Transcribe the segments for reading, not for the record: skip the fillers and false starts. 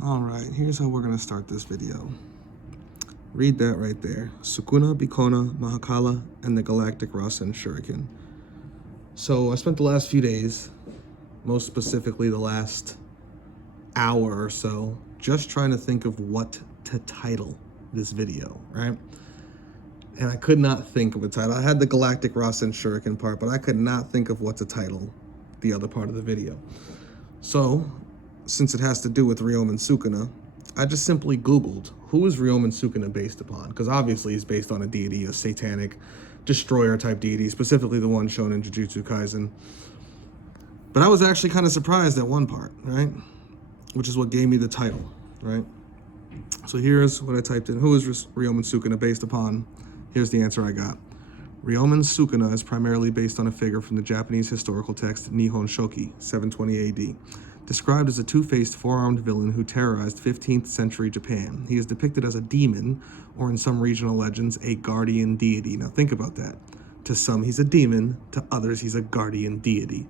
All right, here's how we're going to start this video. Read that right there. Sukunabikona-Mahakala and the Galactic Rasenshuriken. So I spent the last few days, most specifically the last hour or so, just trying to think of what to title this video, right? And I could not think of a title. I had the Galactic Rasenshuriken part, but I could not think of what to title the other part of the video. So, since it has to do with Ryomen Sukuna, I just simply Googled, who is Ryomen Sukuna based upon? Because obviously he's based on a deity, a satanic destroyer type deity, specifically the one shown in Jujutsu Kaisen. But I was actually kind of surprised at one part, right? Which is what gave me the title, right? So here's what I typed in. Who is Ryomen Sukuna based upon? Here's the answer I got. Ryomen Sukuna is primarily based on a figure from the Japanese historical text Nihon Shoki, 720 AD. Described as a two-faced, four-armed villain who terrorized 15th century Japan. He is depicted as a demon, or in some regional legends, a guardian deity. Now think about that. To some, he's a demon. To others, he's a guardian deity.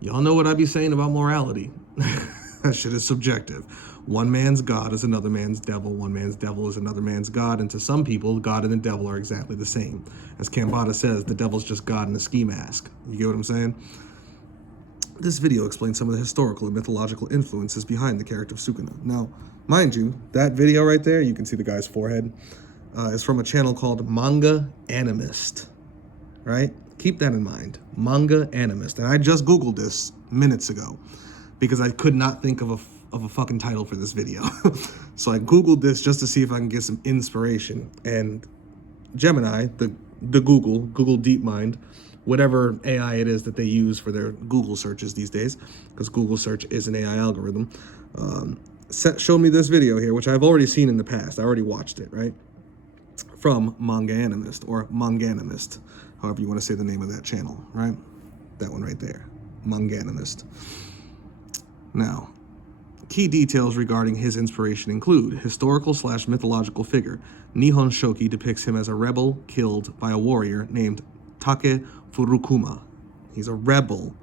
Y'all know what I be saying about morality. That shit is subjective. One man's God is another man's devil. One man's devil is another man's God. And to some people, God and the devil are exactly the same. As Kambada says, the devil's just God in a ski mask. You get what I'm saying? This video explains some of the historical and mythological influences behind the character of Sukuna. Now, mind you, that video right there, you can see the guy's forehead, is from a channel called Manga Animist, right? Keep that in mind, Manga Animist. And I just Googled this minutes ago because I could not think of a fucking title for this video. So I Googled this just to see if I can get some inspiration. And Gemini, the Google DeepMind, whatever AI it is that they use for their Google searches these days, because Google search is an AI algorithm, showed me this video here, which I've already seen in the past. I already watched it, right? From Manga Animist, or Manganimist, however you want to say the name of that channel, right? That one right there, Manganimist. Now, key details regarding his inspiration include historical/mythological figure. Nihon Shoki depicts him as a rebel killed by a warrior named Take Furukuma. He's a rebel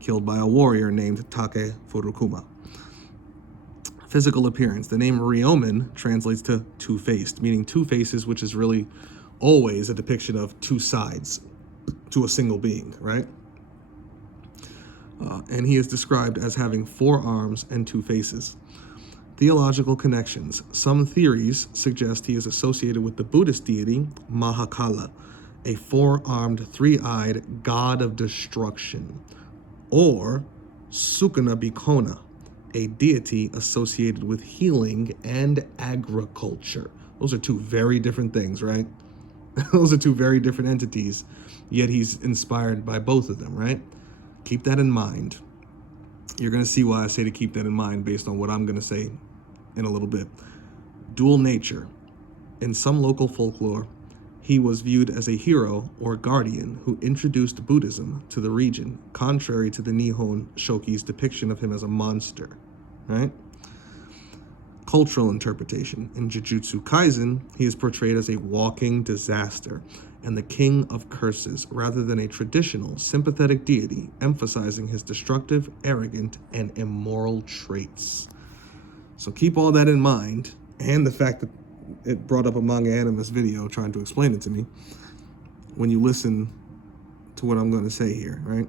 killed by a warrior named Take Furukuma. Physical appearance. The name Ryomen translates to two-faced, meaning two faces, which is really always a depiction of two sides to a single being, right? And he is described as having four arms and two faces. Theological connections. Some theories suggest he is associated with the Buddhist deity Mahakala, a four-armed, three-eyed god of destruction, or Sukunabikona, a deity associated with healing and agriculture. Those are two very different things, right? Those are two very different entities, yet he's inspired by both of them, right? Keep that in mind. You're going to see why I say to keep that in mind based on what I'm going to say in a little bit. Dual nature. In some local folklore, he was viewed as a hero or guardian who introduced Buddhism to the region, contrary to the Nihon Shoki's depiction of him as a monster, right? Cultural interpretation. In Jujutsu Kaisen, he is portrayed as a walking disaster and the king of curses, rather than a traditional, sympathetic deity, emphasizing his destructive, arrogant, and immoral traits. So keep all that in mind, and the fact that it brought up a Manga Animist video trying to explain it to me when you listen to what I'm going to say here, right?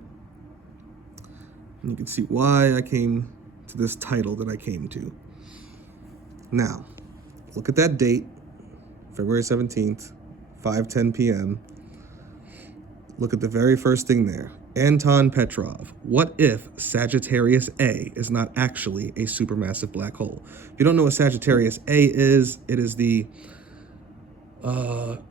And you can see why I came to this title that I came to. Now, look at that date, February 17th, 5:10 p.m. Look at the very first thing there. Anton Petrov. What if Sagittarius A is not actually a supermassive black hole? If you don't know what Sagittarius A is, it is the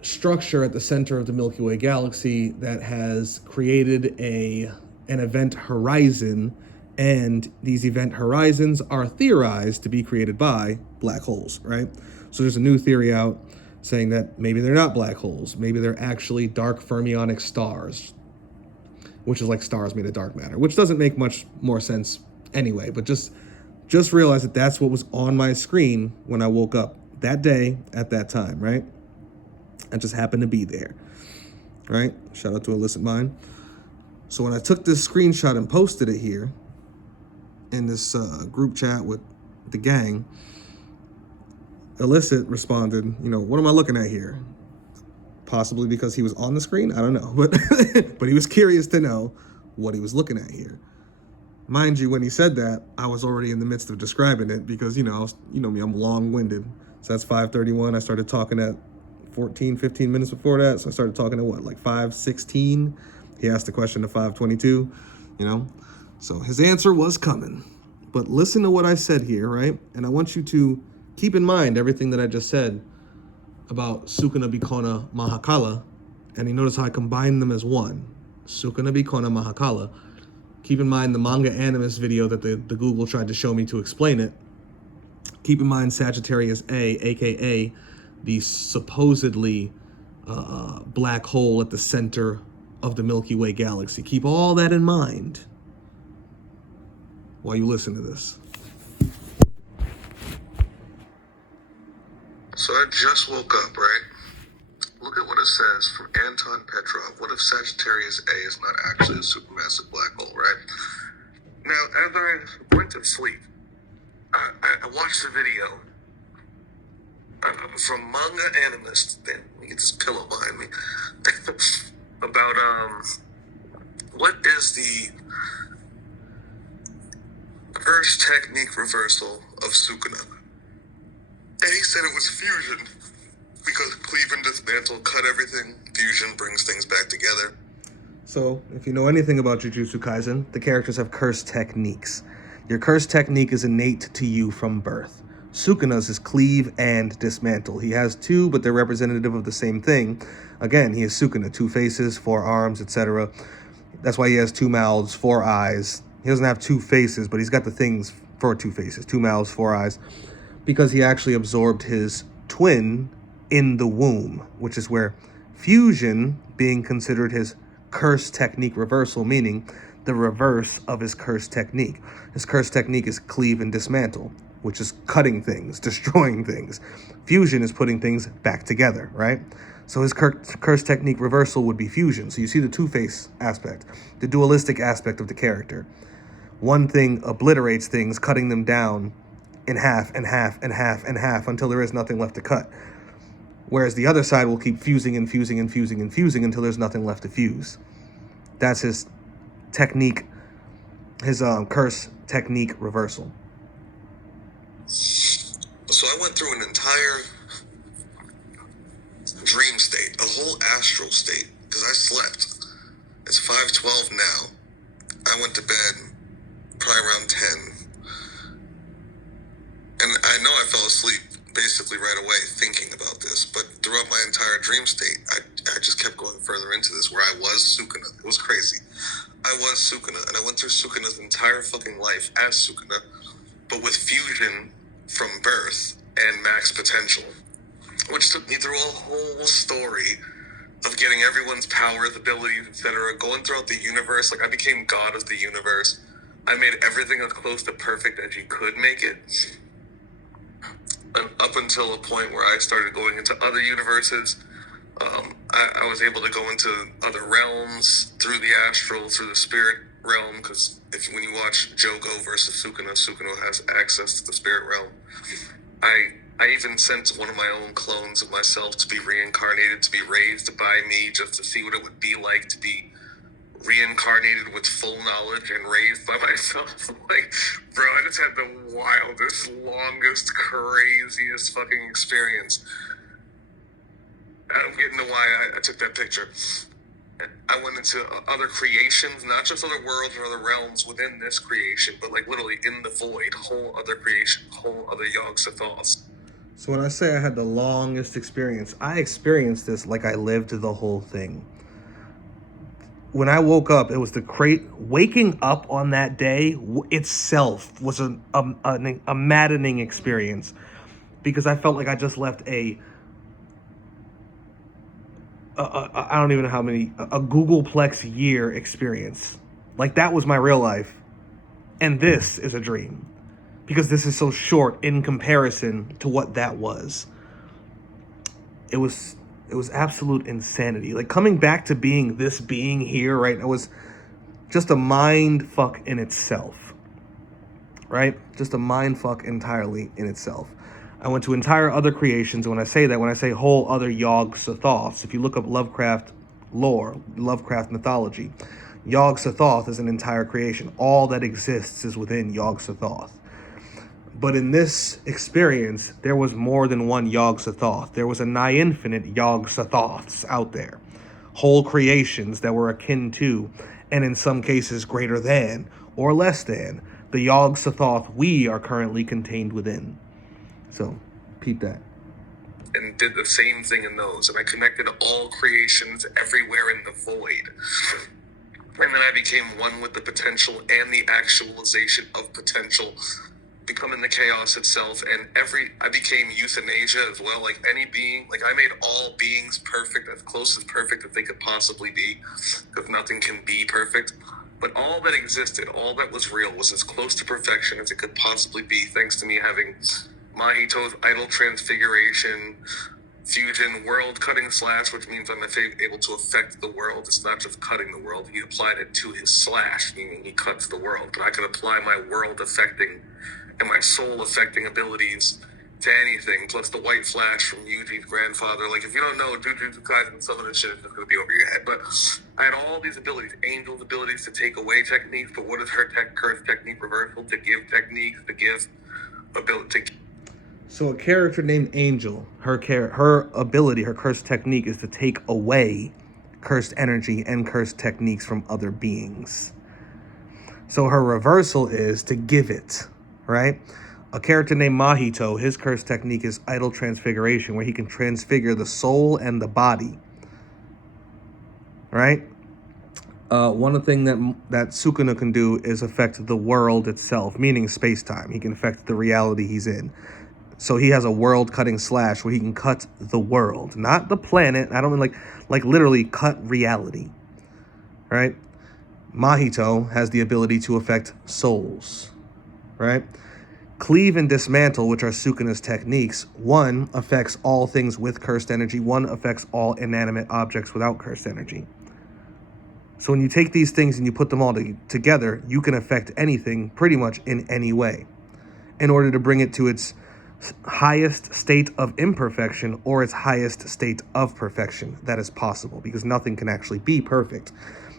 structure at the center of the Milky Way galaxy that has created an event horizon, and these event horizons are theorized to be created by black holes, right? So there's a new theory out saying that maybe they're not black holes. Maybe they're actually dark fermionic stars, which is like stars made of dark matter, which doesn't make much more sense anyway. But just realize that that's what was on my screen when I woke up that day at that time, right? I just happened to be there, right? Shout out to Illicit Mind. So when I took this screenshot and posted it here in this group chat with the gang, Illicit responded, what am I looking at here? Possibly because he was on the screen, I don't know, but he was curious to know what he was looking at here. Mind you, when he said that, I was already in the midst of describing it because, I was, me, I'm long-winded. So that's 5:31. I started talking at 15 minutes before that. So I started talking at what, like 5:16? He asked the question at 5:22, So his answer was coming. But listen to what I said here, right? And I want you to keep in mind everything that I just said about Sukunabikona-Mahakala. And you notice how I combined them as one. Sukunabikona-Mahakala. Keep in mind the manga animus video that the Google tried to show me to explain it. Keep in mind Sagittarius A, aka the supposedly black hole at the center of the Milky Way galaxy. Keep all that in mind while you listen to this. So I just woke up, right? Look at what it says from Anton Petrov. What if Sagittarius A is not actually a supermassive black hole, right? Now, as I went to sleep, I watched a video from Manga Animist. Let me get this pillow behind me. About what is the first technique reversal of Sukuna. And he said it was fusion. Because cleave and dismantle, cut everything, fusion brings things back together. So, if you know anything about Jujutsu Kaisen, the characters have curse techniques. Your curse technique is innate to you from birth. Sukuna's is cleave and dismantle. He has two, but they're representative of the same thing. Again, he is Sukuna, 2 faces, 4 arms, etc. That's why he has 2 mouths, 4 eyes. He doesn't have 2 faces, but he's got the things for 2 faces, 2 mouths, 4 eyes, because he actually absorbed his twin in the womb, which is where fusion being considered his curse technique reversal, meaning the reverse of his curse technique. His curse technique is cleave and dismantle, which is cutting things, destroying things. Fusion is putting things back together, right? So his curse technique reversal would be fusion. So you see the two-face aspect, the dualistic aspect of the character. One thing obliterates things, cutting them down in half and half and half and half until there is nothing left to cut. Whereas the other side will keep fusing and fusing and fusing and fusing until there's nothing left to fuse. That's his technique, his curse technique reversal. So I went through an entire dream state, a whole astral state, because I slept. It's 5:12 now. I went to bed probably around 10. And I know I fell asleep basically right away thinking about this, but throughout my entire dream state, I just kept going further into this where I was Sukuna. It was crazy. I was Sukuna, and I went through Sukuna's entire fucking life as Sukuna, but with fusion from birth and max potential, which took me through a whole story of getting everyone's powers, abilities, etc., going throughout the universe. Like, I became god of the universe. I made everything as close to perfect as you could make it. And up until a point where I started going into other universes, I was able to go into other realms through the astral, through the spirit realm, because when you watch Jogo versus Sukuna, Sukuna has access to the spirit realm. I even sent one of my own clones of myself to be reincarnated, to be raised by me, just to see what it would be like to be reincarnated with full knowledge and raised by myself. Like, bro, I just had the wildest, longest, craziest fucking experience. I don't get into why I took that picture. I went into other creations, not just other worlds or other realms within this creation, but like literally in the void, whole other creation, whole other Yog-Sothoth. So when I say I had the longest experience, I experienced this like I lived the whole thing. When I woke up, it was waking up on that day itself was a maddening experience, because I felt like I just left I don't even know how many, a Googleplex year experience. Like, that was my real life. And this is a dream, because this is so short in comparison to what that was. It was absolute insanity. Like, coming back to being this being here, right? It was just a mind fuck in itself. right? Just a mind fuck entirely in itself. I went to entire other creations, and when I say whole other Yog-Sothoths, if you look up Lovecraft lore, Lovecraft mythology, Yog-Sothoth is an entire creation. All that exists is within Yog-Sothoth. But in this experience, there was more than one Yog-Sothoth. There was a nigh infinite Yog-Sothoths out there. Whole creations that were akin to, and in some cases greater than, or less than, the Yog-Sothoth we are currently contained within. So, peep that. And did the same thing in those. And I connected all creations everywhere in the void. And then I became one with the potential and the actualization of potential, becoming the chaos itself. And I became euthanasia as well. Like any being, like I made all beings perfect, as close as perfect as they could possibly be, because nothing can be perfect. But all that existed, all that was real, was as close to perfection as it could possibly be, thanks to me having Mahito's idle transfiguration, fusion, world cutting slash, which means I'm able to affect the world. It's not just cutting the world. He applied it to his slash, meaning he cuts the world. But I can apply my world affecting and my soul affecting abilities to anything, plus the white flash from Yuji's grandfather. Like, if you don't know, Jujutsu Kaisen, some of this shit is just going to be over your head. But I had all these abilities, Angel's abilities to take away techniques, but what is her curse technique reversal? To give techniques, to give ability. So a character named Angel, her ability, her cursed technique is to take away cursed energy and cursed techniques from other beings. So her reversal is to give it, right? A character named Mahito, his cursed technique is idle transfiguration, where he can transfigure the soul and the body, right? One thing that Sukuna can do is affect the world itself, meaning space-time. He can affect the reality he's in. So he has a world-cutting slash where he can cut the world, not the planet. I don't mean like literally cut reality, right? Mahito has the ability to affect souls, right? Cleave and dismantle, which are Sukuna's techniques, one affects all things with cursed energy, one affects all inanimate objects without cursed energy. So when you take these things and you put them all together, you can affect anything pretty much in any way in order to bring it to its highest state of imperfection or its highest state of perfection that is possible, because nothing can actually be perfect.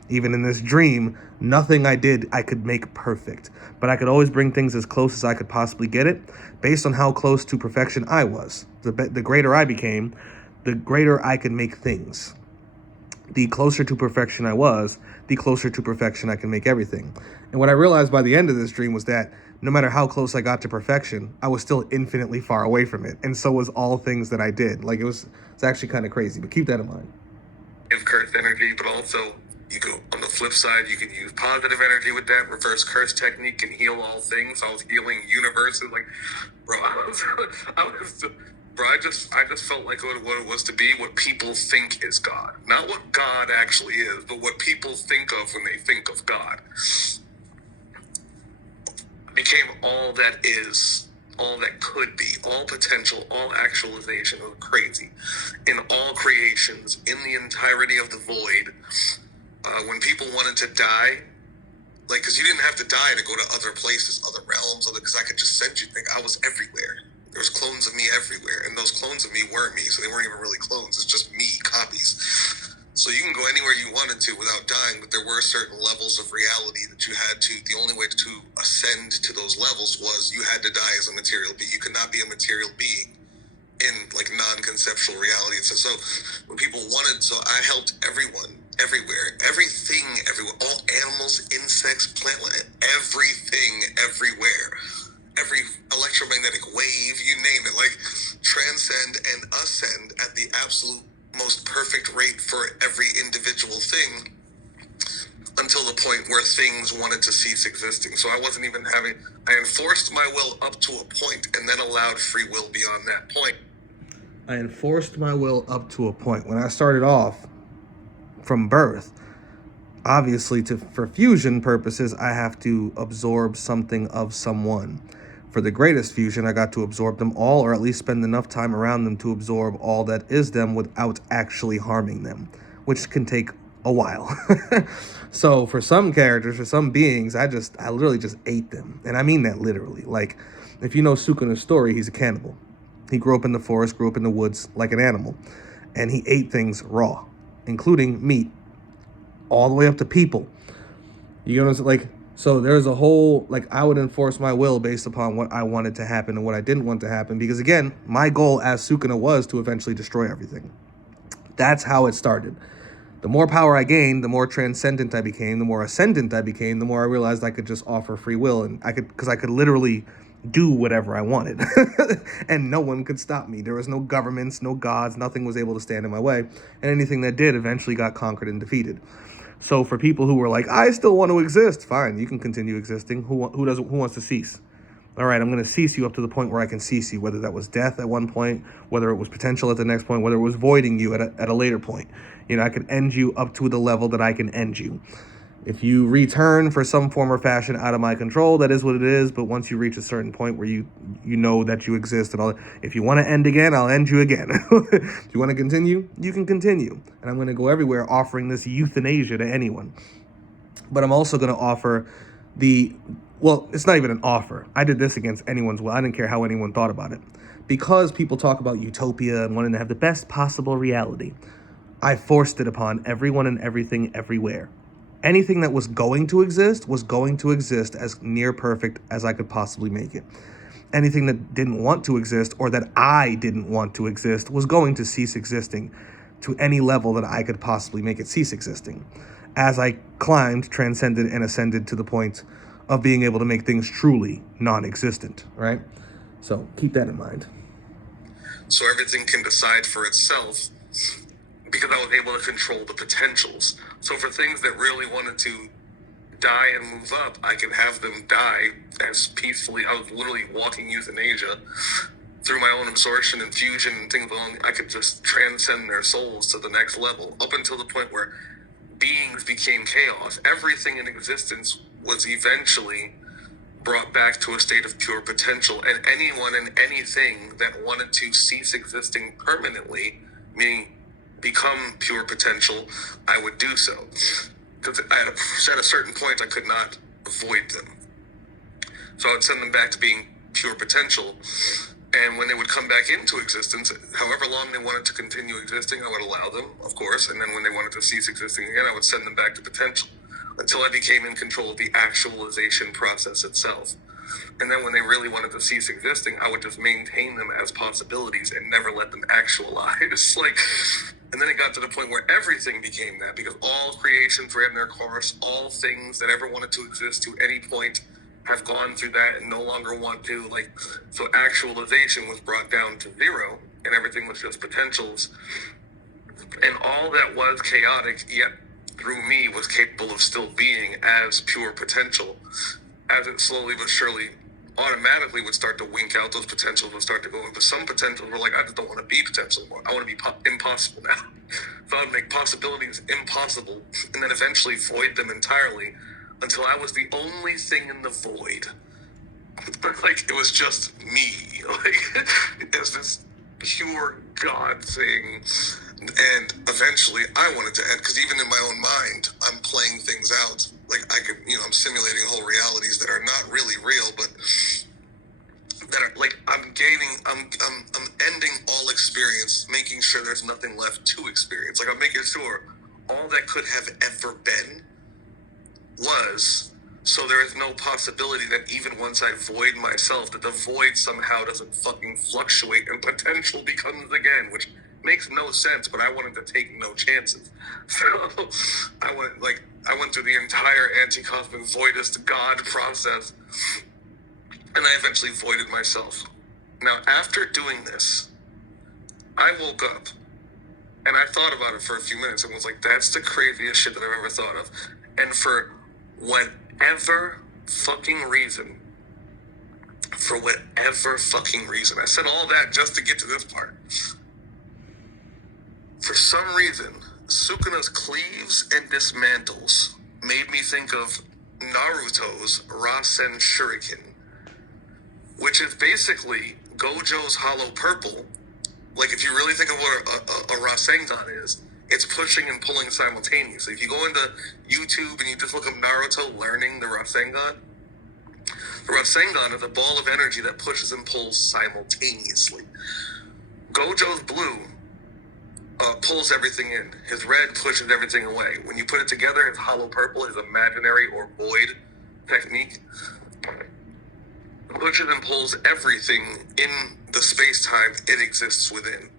Even in this dream, nothing I did I could make perfect, but I could always bring things as close as I could possibly get it based on how close to perfection I was. The greater I became, the greater I could make things. The closer to perfection I was, the closer to perfection I can make everything. And what I realized by the end of this dream was that no matter how close I got to perfection, I was still infinitely far away from it. And so was all things that I did. Like, it's actually kind of crazy, but keep that in mind. Give cursed energy, but also you go on the flip side, you can use positive energy with that. Reverse curse technique can heal all things. I was healing universes. Like, bro, I just felt like what it was to be what people think is God. Not what God actually is, but what people think of when they think of God. Became all that is, all that could be, all potential, all actualization. It was crazy. In all creations, in the entirety of the void, when people wanted to die, like, because you didn't have to die to go to other places, other realms, because I could just send you things. I was everywhere. There was clones of me everywhere, and those clones of me were me, so they weren't even really clones. It's just me, copies. So you can go anywhere you wanted to without dying, but there were certain levels of reality that you had to, the only way to ascend to those levels was you had to die as a material being. You could not be a material being in, like, non-conceptual reality. So when people wanted, so I helped everyone, everywhere, everything, everywhere, all animals, insects, plant life, everything, everywhere. Every electromagnetic wave, you name it, like, transcend and ascend at the absolute most perfect rate for every individual thing until the point where things wanted to cease existing. So I wasn't even I enforced my will up to a point and then allowed free will beyond that point. I enforced my will up to a point. When I started off from birth, obviously for fusion purposes, I have to absorb something of someone. For the greatest fusion, I got to absorb them all, or at least spend enough time around them to absorb all that is them without actually harming them, which can take a while. So for some characters, for some beings, I literally just ate them. And I mean that literally. Like, if you know Sukuna's story, he's a cannibal. He grew up in the forest, grew up in the woods like an animal. And he ate things raw, including meat, all the way up to people. You know what I'm saying? Like, so there's a whole, like, I would enforce my will based upon what I wanted to happen and what I didn't want to happen. Because again, my goal as Sukuna was to eventually destroy everything. That's how it started. The more power I gained, the more transcendent I became, the more ascendant I became, the more I realized I could just offer free will. And because I could literally do whatever I wanted. And no one could stop me. There was no governments, no gods, nothing was able to stand in my way. And anything that did eventually got conquered and defeated. So for people who were like, I still want to exist, fine, you can continue existing. Who wants to cease? All right, I'm going to cease you up to the point where I can cease you, whether that was death at one point, whether it was potential at the next point, whether it was voiding you at a later point. You know, I could end you up to the level that I can end you. If you return for some form or fashion out of my control, that is what it is. But once you reach a certain point where you know that you exist and all that, if you want to end again, I'll end you again. If you want to continue, you can continue. And I'm going to go everywhere offering this euthanasia to anyone. But I'm also going to offer well, it's not even an offer. I did this against anyone's will. I didn't care how anyone thought about it. Because people talk about utopia and wanting to have the best possible reality, I forced it upon everyone and everything everywhere. Anything that was going to exist as near perfect as I could possibly make it. Anything that didn't want to exist or that I didn't want to exist was going to cease existing to any level that I could possibly make it cease existing. As I climbed, transcended, and ascended to the point of being able to make things truly non-existent, right? So keep that in mind. So everything can decide for itself because I was able to control the potentials. So for things that really wanted to die and move up, I could have them die as peacefully. I was literally walking euthanasia through my own absorption and fusion and things along. I could just transcend their souls to the next level up until the point where beings became chaos. Everything in existence was eventually brought back to a state of pure potential, and anyone and anything that wanted to cease existing permanently, meaning become pure potential, I would do so. Because at a certain point, I could not avoid them. So I would send them back to being pure potential, and when they would come back into existence, however long they wanted to continue existing, I would allow them, of course, and then when they wanted to cease existing again, I would send them back to potential, until I became in control of the actualization process itself. And then when they really wanted to cease existing, I would just maintain them as possibilities and never let them actualize. And then it got to the point where everything became that, because all creations ran their course. All things that ever wanted to exist to any point have gone through that and no longer want to. So actualization was brought down to zero, and everything was just potentials. And all that was chaotic, yet through me, was capable of still being as pure potential. As it slowly but surely automatically would start to wink out, those potentials would start to go into some potentials were like, I just don't want to be potential anymore. I want to be impossible now. So I would make possibilities impossible and then eventually void them entirely until I was the only thing in the void. It was just me. It's this pure God thing. And eventually I wanted to end, because even in my own mind, I'm playing things out. I'm simulating whole realities that are not really real, but that are I'm ending all experience, making sure there's nothing left to experience. I'm making sure all that could have ever been was, so there is no possibility that even once I void myself, that the void somehow doesn't fucking fluctuate and potential becomes again, which makes no sense, but I wanted to take no chances. So I went through the entire anti-cosmic voidist God process, and I eventually voided myself. Now, after doing this, I woke up, and I thought about it for a few minutes, and was like, that's the craziest shit that I've ever thought of. And for whatever fucking reason, I said all that just to get to this part. For some reason, Sukuna's cleaves and dismantles made me think of Naruto's Rasenshuriken, which is basically Gojo's hollow purple. If you really think of what a Rasengan is, It's pushing and pulling simultaneously. If you go into YouTube and you just look up Naruto learning the Rasengan is a ball of energy that pushes and pulls simultaneously. Gojo's blue pulls everything in. His red pushes everything away. When you put it together, his hollow purple, his imaginary or void technique, pushes and pulls everything in the space-time it exists within.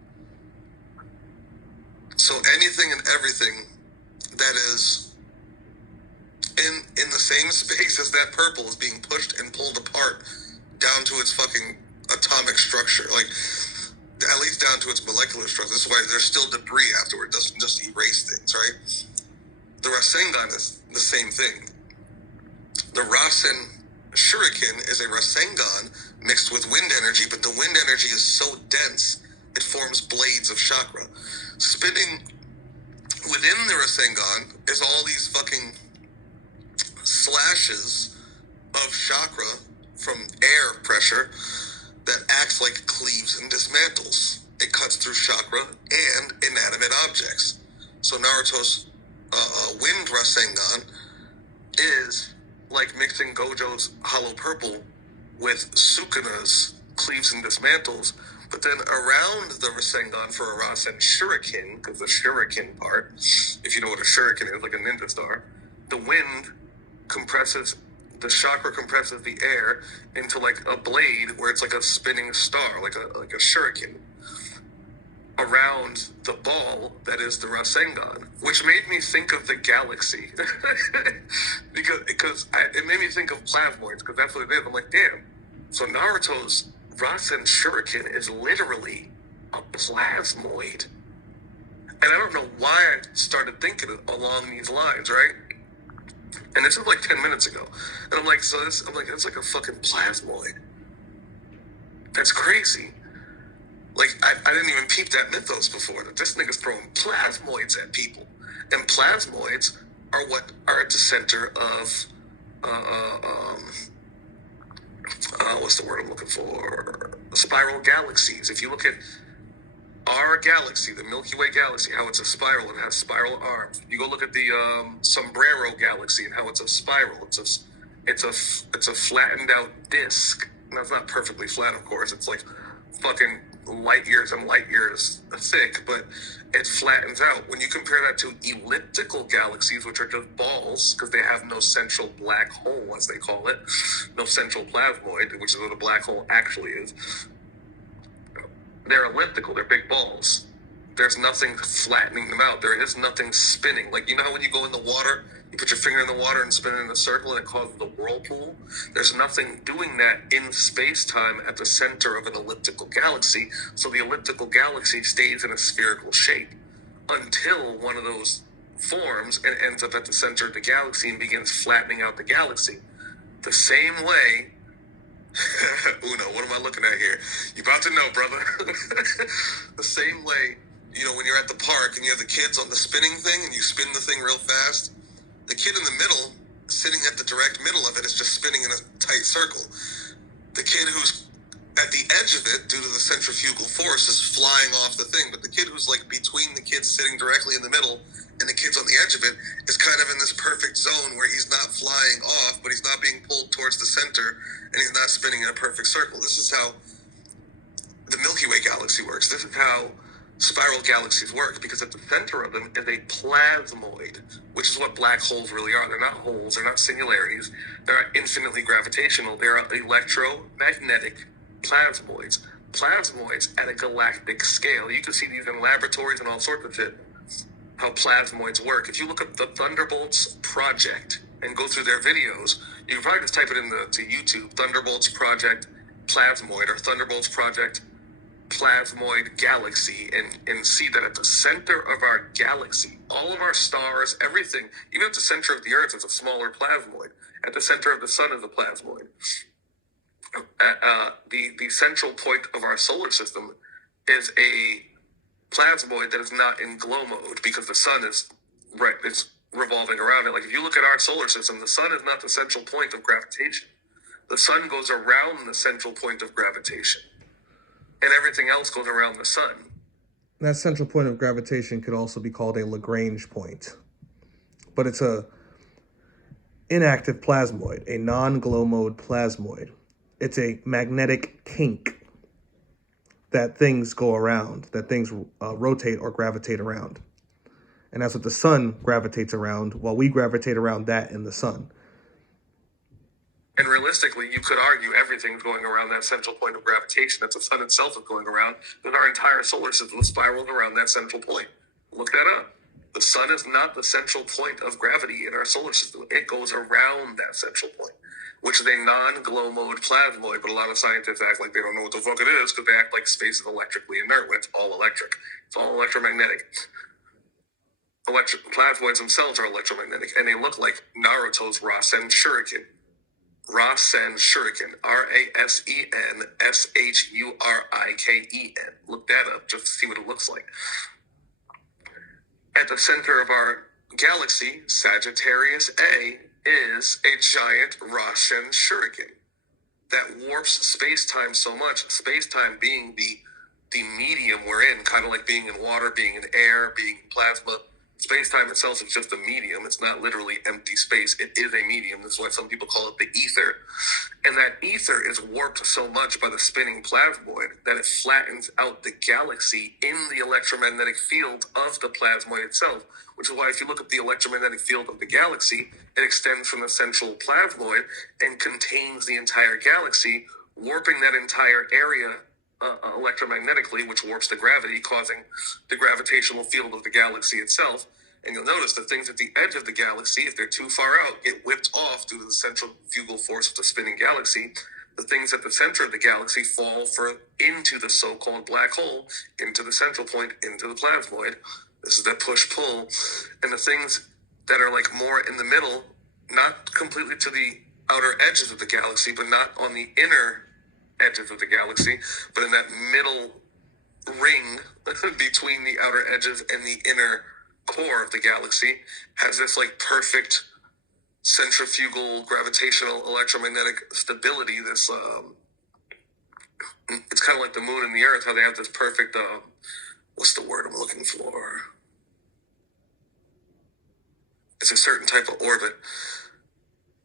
So anything and everything that is in the same space as that purple is being pushed and pulled apart down to its fucking atomic structure. Like, at least down to its molecular structure. That's why there's still debris afterward. It doesn't just erase things, right? The Rasengan is the same thing. The Rasenshuriken is a Rasengan mixed with wind energy, but the wind energy is so dense, it forms blades of chakra. Spinning within the Rasengan is all these fucking slashes of chakra from air pressure that acts like cleaves and dismantles. It cuts through chakra and inanimate objects. So Naruto's wind Rasengan is like mixing Gojo's hollow purple with Sukuna's cleaves and dismantles. But then around the Rasengan for a Rasenshuriken, because the shuriken part, if you know what a shuriken is, like a ninja star, the wind compresses, the chakra compresses the air into like a blade where it's like a spinning star, like a shuriken, around the ball that is the Rasengan, which made me think of the galaxy. because it made me think of plasmoids, because that's what it is. I'm like, damn. So Naruto's Rasenshuriken is literally a plasmoid. And I don't know why I started thinking along these lines, right? And this is like 10 minutes ago. And I'm like, it's like a fucking plasmoid. That's crazy. Like, I didn't even peep that mythos before. That this nigga's throwing plasmoids at people. And plasmoids are what are at the center of, what's the word I'm looking for? Spiral galaxies. If you look at our galaxy, the Milky Way galaxy, how it's a spiral and has spiral arms. You go look at the Sombrero galaxy and how it's a spiral. It's a flattened out disc. Now, it's not perfectly flat, of course. It's like fucking light years and light years thick, but it flattens out. When you compare that to elliptical galaxies, which are just balls, because they have no central black hole, as they call it, no central plasmoid, which is what a black hole actually is. They're elliptical, they're big balls. There's nothing flattening them out. There is nothing spinning. Like, you know how when you go in the water, you put your finger in the water and spin it in a circle and it causes the whirlpool? There's nothing doing that in space-time at the center of an elliptical galaxy, so the elliptical galaxy stays in a spherical shape until one of those forms and ends up at the center of the galaxy and begins flattening out the galaxy. The same way Uno, what am I looking at here? You about to know, brother. The same way, you know, when you're at the park and you have the kids on the spinning thing and you spin the thing real fast, the kid in the middle, sitting at the direct middle of it, is just spinning in a tight circle. The kid who's at the edge of it, due to the centrifugal force, is flying off the thing. But the kid who's like between the kids sitting directly in the middle and the kids on the edge of it is kind of in this perfect zone where he's not flying off, but he's not being pulled towards the center, and he's not spinning in a perfect circle. This is how the Milky Way galaxy works. This is how spiral galaxies work, because at the center of them is a plasmoid, which is what black holes really are. They're not holes, they're not singularities, they're not infinitely gravitational, they're electromagnetic plasmoids. Plasmoids at a galactic scale. You can see these in laboratories and all sorts of shit, how plasmoids work. If you look up the Thunderbolts Project and go through their videos, you can probably just type it into YouTube, Thunderbolts Project Plasmoid, or Thunderbolts Project Plasmoid Galaxy, and see that at the center of our galaxy, all of our stars, everything, even at the center of the Earth is a smaller plasmoid. At the center of the sun is a plasmoid. The central point of our solar system is a plasmoid that is not in glow mode, because the sun is it's revolving around it. Like, if you look at our solar system, the sun is not the central point of gravitation. The sun goes around the central point of gravitation, and everything else goes around the sun. That central point of gravitation could also be called a Lagrange point. But it's a inactive plasmoid, a non-glow mode plasmoid. It's a magnetic kink that things go around, that things rotate or gravitate around. And that's what the sun gravitates around, while we gravitate around that in the sun. And realistically, you could argue everything's going around that central point of gravitation. That the sun itself is going around, that our entire solar system is spiraling around that central point. Look that up. The sun is not the central point of gravity in our solar system. It goes around that central point, which is a non-glow mode plasmoid, but a lot of scientists act like they don't know what the fuck it is because they act like space is electrically inert when it's all electric. It's all electromagnetic. Plasmoids themselves are electromagnetic, and they look like Naruto's Rasenshuriken. Rasenshuriken, Rasenshuriken. Look that up just to see what it looks like. At the center of our galaxy, Sagittarius A is a giant Rasenshuriken that warps space-time so much, space-time being the medium we're in, kind of like being in water, being in air, being plasma. Space-time itself is just a medium. It's not literally empty space. It is a medium. That's why some people call it the ether. And that ether is warped so much by the spinning plasmoid that it flattens out the galaxy in the electromagnetic field of the plasmoid itself, which is why if you look at the electromagnetic field of the galaxy, it extends from the central plasmoid and contains the entire galaxy, warping that entire area electromagnetically, which warps the gravity, causing the gravitational field of the galaxy itself. And you'll notice that things at the edge of the galaxy, if they're too far out, get whipped off due to the centrifugal force of the spinning galaxy. The things at the center of the galaxy fall into the so-called black hole, into the central point, into the plasmoid. This is that push-pull. And the things that are like more in the middle, not completely to the outer edges of the galaxy, but not on the inner edges of the galaxy, but in that middle ring between the outer edges and the inner core of the galaxy, has this like perfect centrifugal gravitational electromagnetic stability. This it's kind of like the moon and the earth, how they have this perfect what's the word I'm looking for? It's a certain type of orbit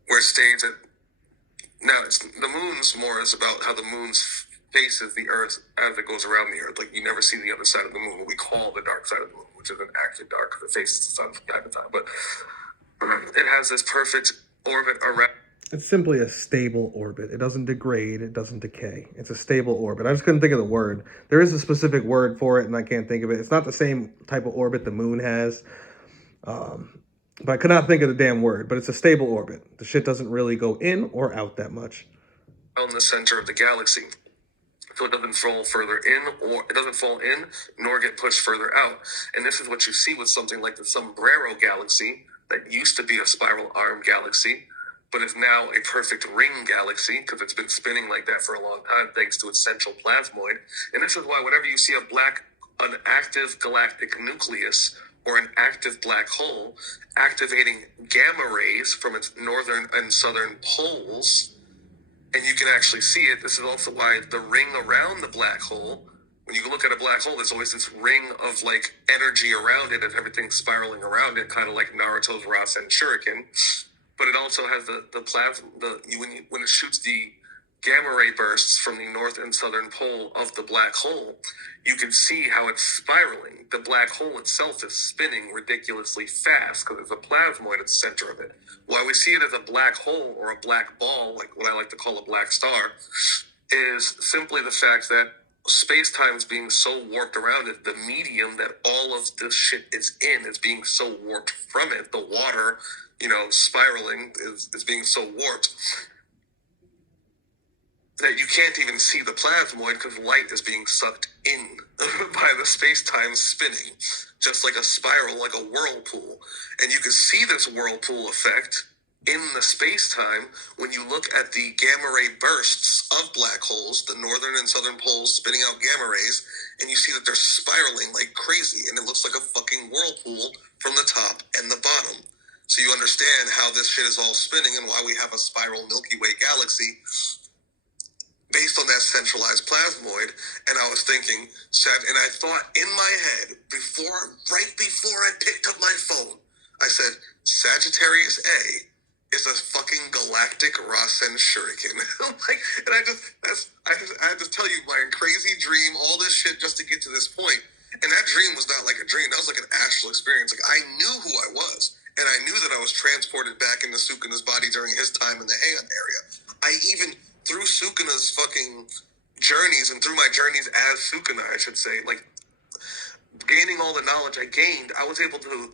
where it stays at. Now, the moon's more is about how the moon faces the Earth as it goes around the Earth. Like, you never see the other side of the moon, what we call the dark side of the moon, which isn't actually dark because it faces the sun from time to time. But it has this perfect orbit around. It's simply a stable orbit. It doesn't degrade. It doesn't decay. It's a stable orbit. I just couldn't think of the word. There is a specific word for it, and I can't think of it. It's not the same type of orbit the moon has. But I could not think of the damn word. But it's a stable orbit. The shit doesn't really go in or out that much. On the center of the galaxy. So it doesn't fall further in, or it doesn't fall in, nor get pushed further out. And this is what you see with something like the Sombrero galaxy that used to be a spiral arm galaxy, but is now a perfect ring galaxy because it's been spinning like that for a long time thanks to its central plasmoid. And this is why whenever you see an active galactic nucleus or an active black hole activating gamma rays from its northern and southern poles, and you can actually see it. This is also why the ring around the black hole, when you look at a black hole, there's always this ring of like energy around it and everything's spiraling around it, kind of like Naruto's Rasenshuriken. But it also has the plasma, when it shoots the gamma ray bursts from the north and southern pole of the black hole, you can see how it's spiraling. The black hole itself is spinning ridiculously fast because there's a plasmoid at the center of it. Why we see it as a black hole or a black ball, like what I like to call a black star, is simply the fact that space-time is being so warped around it. The medium that all of this shit is in is being so warped from it. The water, spiraling is being so warped that you can't even see the plasmoid because light is being sucked in by the space-time spinning, just like a spiral, like a whirlpool. And you can see this whirlpool effect in the space-time when you look at the gamma ray bursts of black holes, the northern and southern poles spitting out gamma rays, and you see that they're spiraling like crazy, and it looks like a fucking whirlpool from the top and the bottom. So you understand how this shit is all spinning and why we have a spiral Milky Way galaxy, based on that centralized plasmoid, and I was thinking, and I thought in my head, right before I picked up my phone, I said, Sagittarius A is a fucking galactic Rasenshuriken. And I had to tell you my crazy dream, all this shit just to get to this point. And that dream was not like a dream, that was like an actual experience. Like, I knew who I was, and I knew that I was transported back into Sukuna's body during his time in the Aeon area. I even, through Sukuna's fucking journeys and through my journeys as Sukuna, I should say, like, gaining all the knowledge I gained, I was able to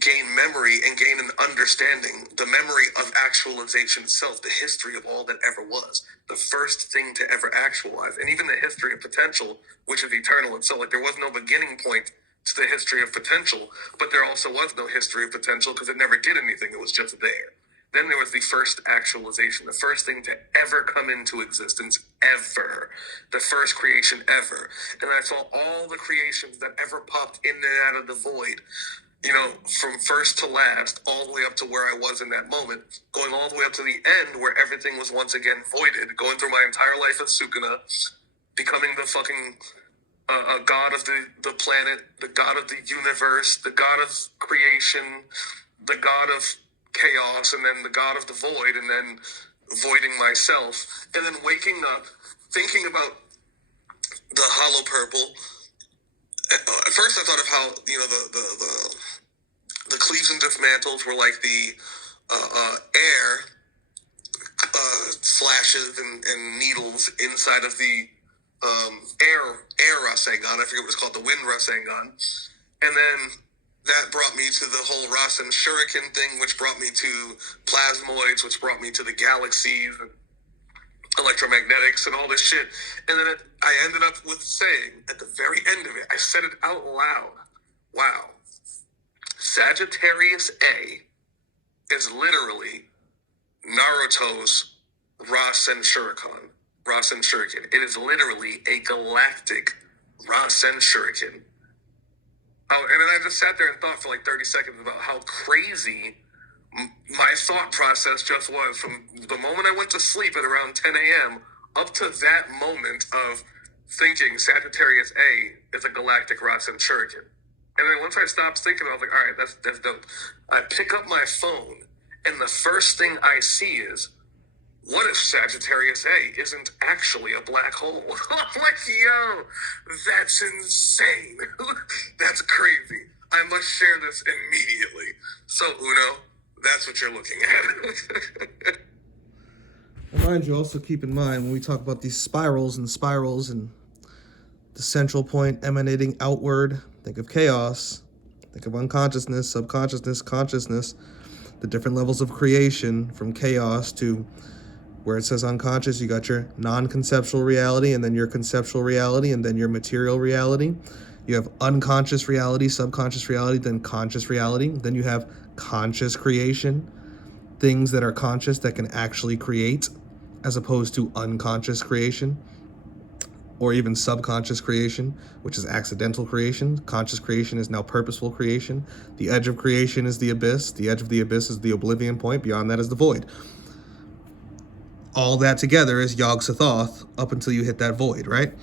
gain memory and gain an understanding, the memory of actualization itself, the history of all that ever was, the first thing to ever actualize, and even the history of potential, which is eternal itself. Like, there was no beginning point to the history of potential, but there also was no history of potential because it never did anything. It was just there. Then there was the first actualization, the first thing to ever come into existence, ever. The first creation ever. And I saw all the creations that ever popped in and out of the void, you know, from first to last, all the way up to where I was in that moment, going all the way up to the end where everything was once again voided, going through my entire life as Sukuna, becoming the fucking god of the planet, the god of the universe, the god of creation, the god of chaos, and then the god of the void, and then voiding myself, and then waking up thinking about the hollow purple. At first I thought of how, you know, the cleaves and dismantles were like the air flashes and needles inside of the air Rasengan. I forget what it's called, the wind Rasengan. And then that brought me to the whole Rasenshuriken thing, which brought me to plasmoids, which brought me to the galaxies and electromagnetics and all this shit. And then I ended up with saying, at the very end of it, I said it out loud, wow, Sagittarius A is literally Naruto's Rasenshuriken. It is literally a galactic Rasenshuriken. Oh, and then I just sat there and thought for like 30 seconds about how crazy my thought process just was from the moment I went to sleep at around 10 a.m. up to that moment of thinking Sagittarius A is a galactic Rasenshuriken. And then once I stopped thinking, I was like, all right, that's dope. I pick up my phone, and the first thing I see is, what if Sagittarius A isn't actually a black hole? I'm like, yo, that's insane. That's crazy. I must share this immediately. So, Uno, that's what you're looking at. And mind you, also keep in mind when we talk about these spirals and the central point emanating outward, think of chaos, think of unconsciousness, subconsciousness, consciousness, the different levels of creation from chaos to where it says unconscious. You got your non-conceptual reality, and then your conceptual reality, and then your material reality. You have unconscious reality, subconscious reality, then conscious reality. Then you have conscious creation, things that are conscious that can actually create, as opposed to unconscious creation, or even subconscious creation, which is accidental creation. Conscious creation is now purposeful creation. The edge of creation is the abyss. The edge of the abyss is the oblivion point. Beyond that is the void. All that together is Yog-Sothoth up until you hit that void, right?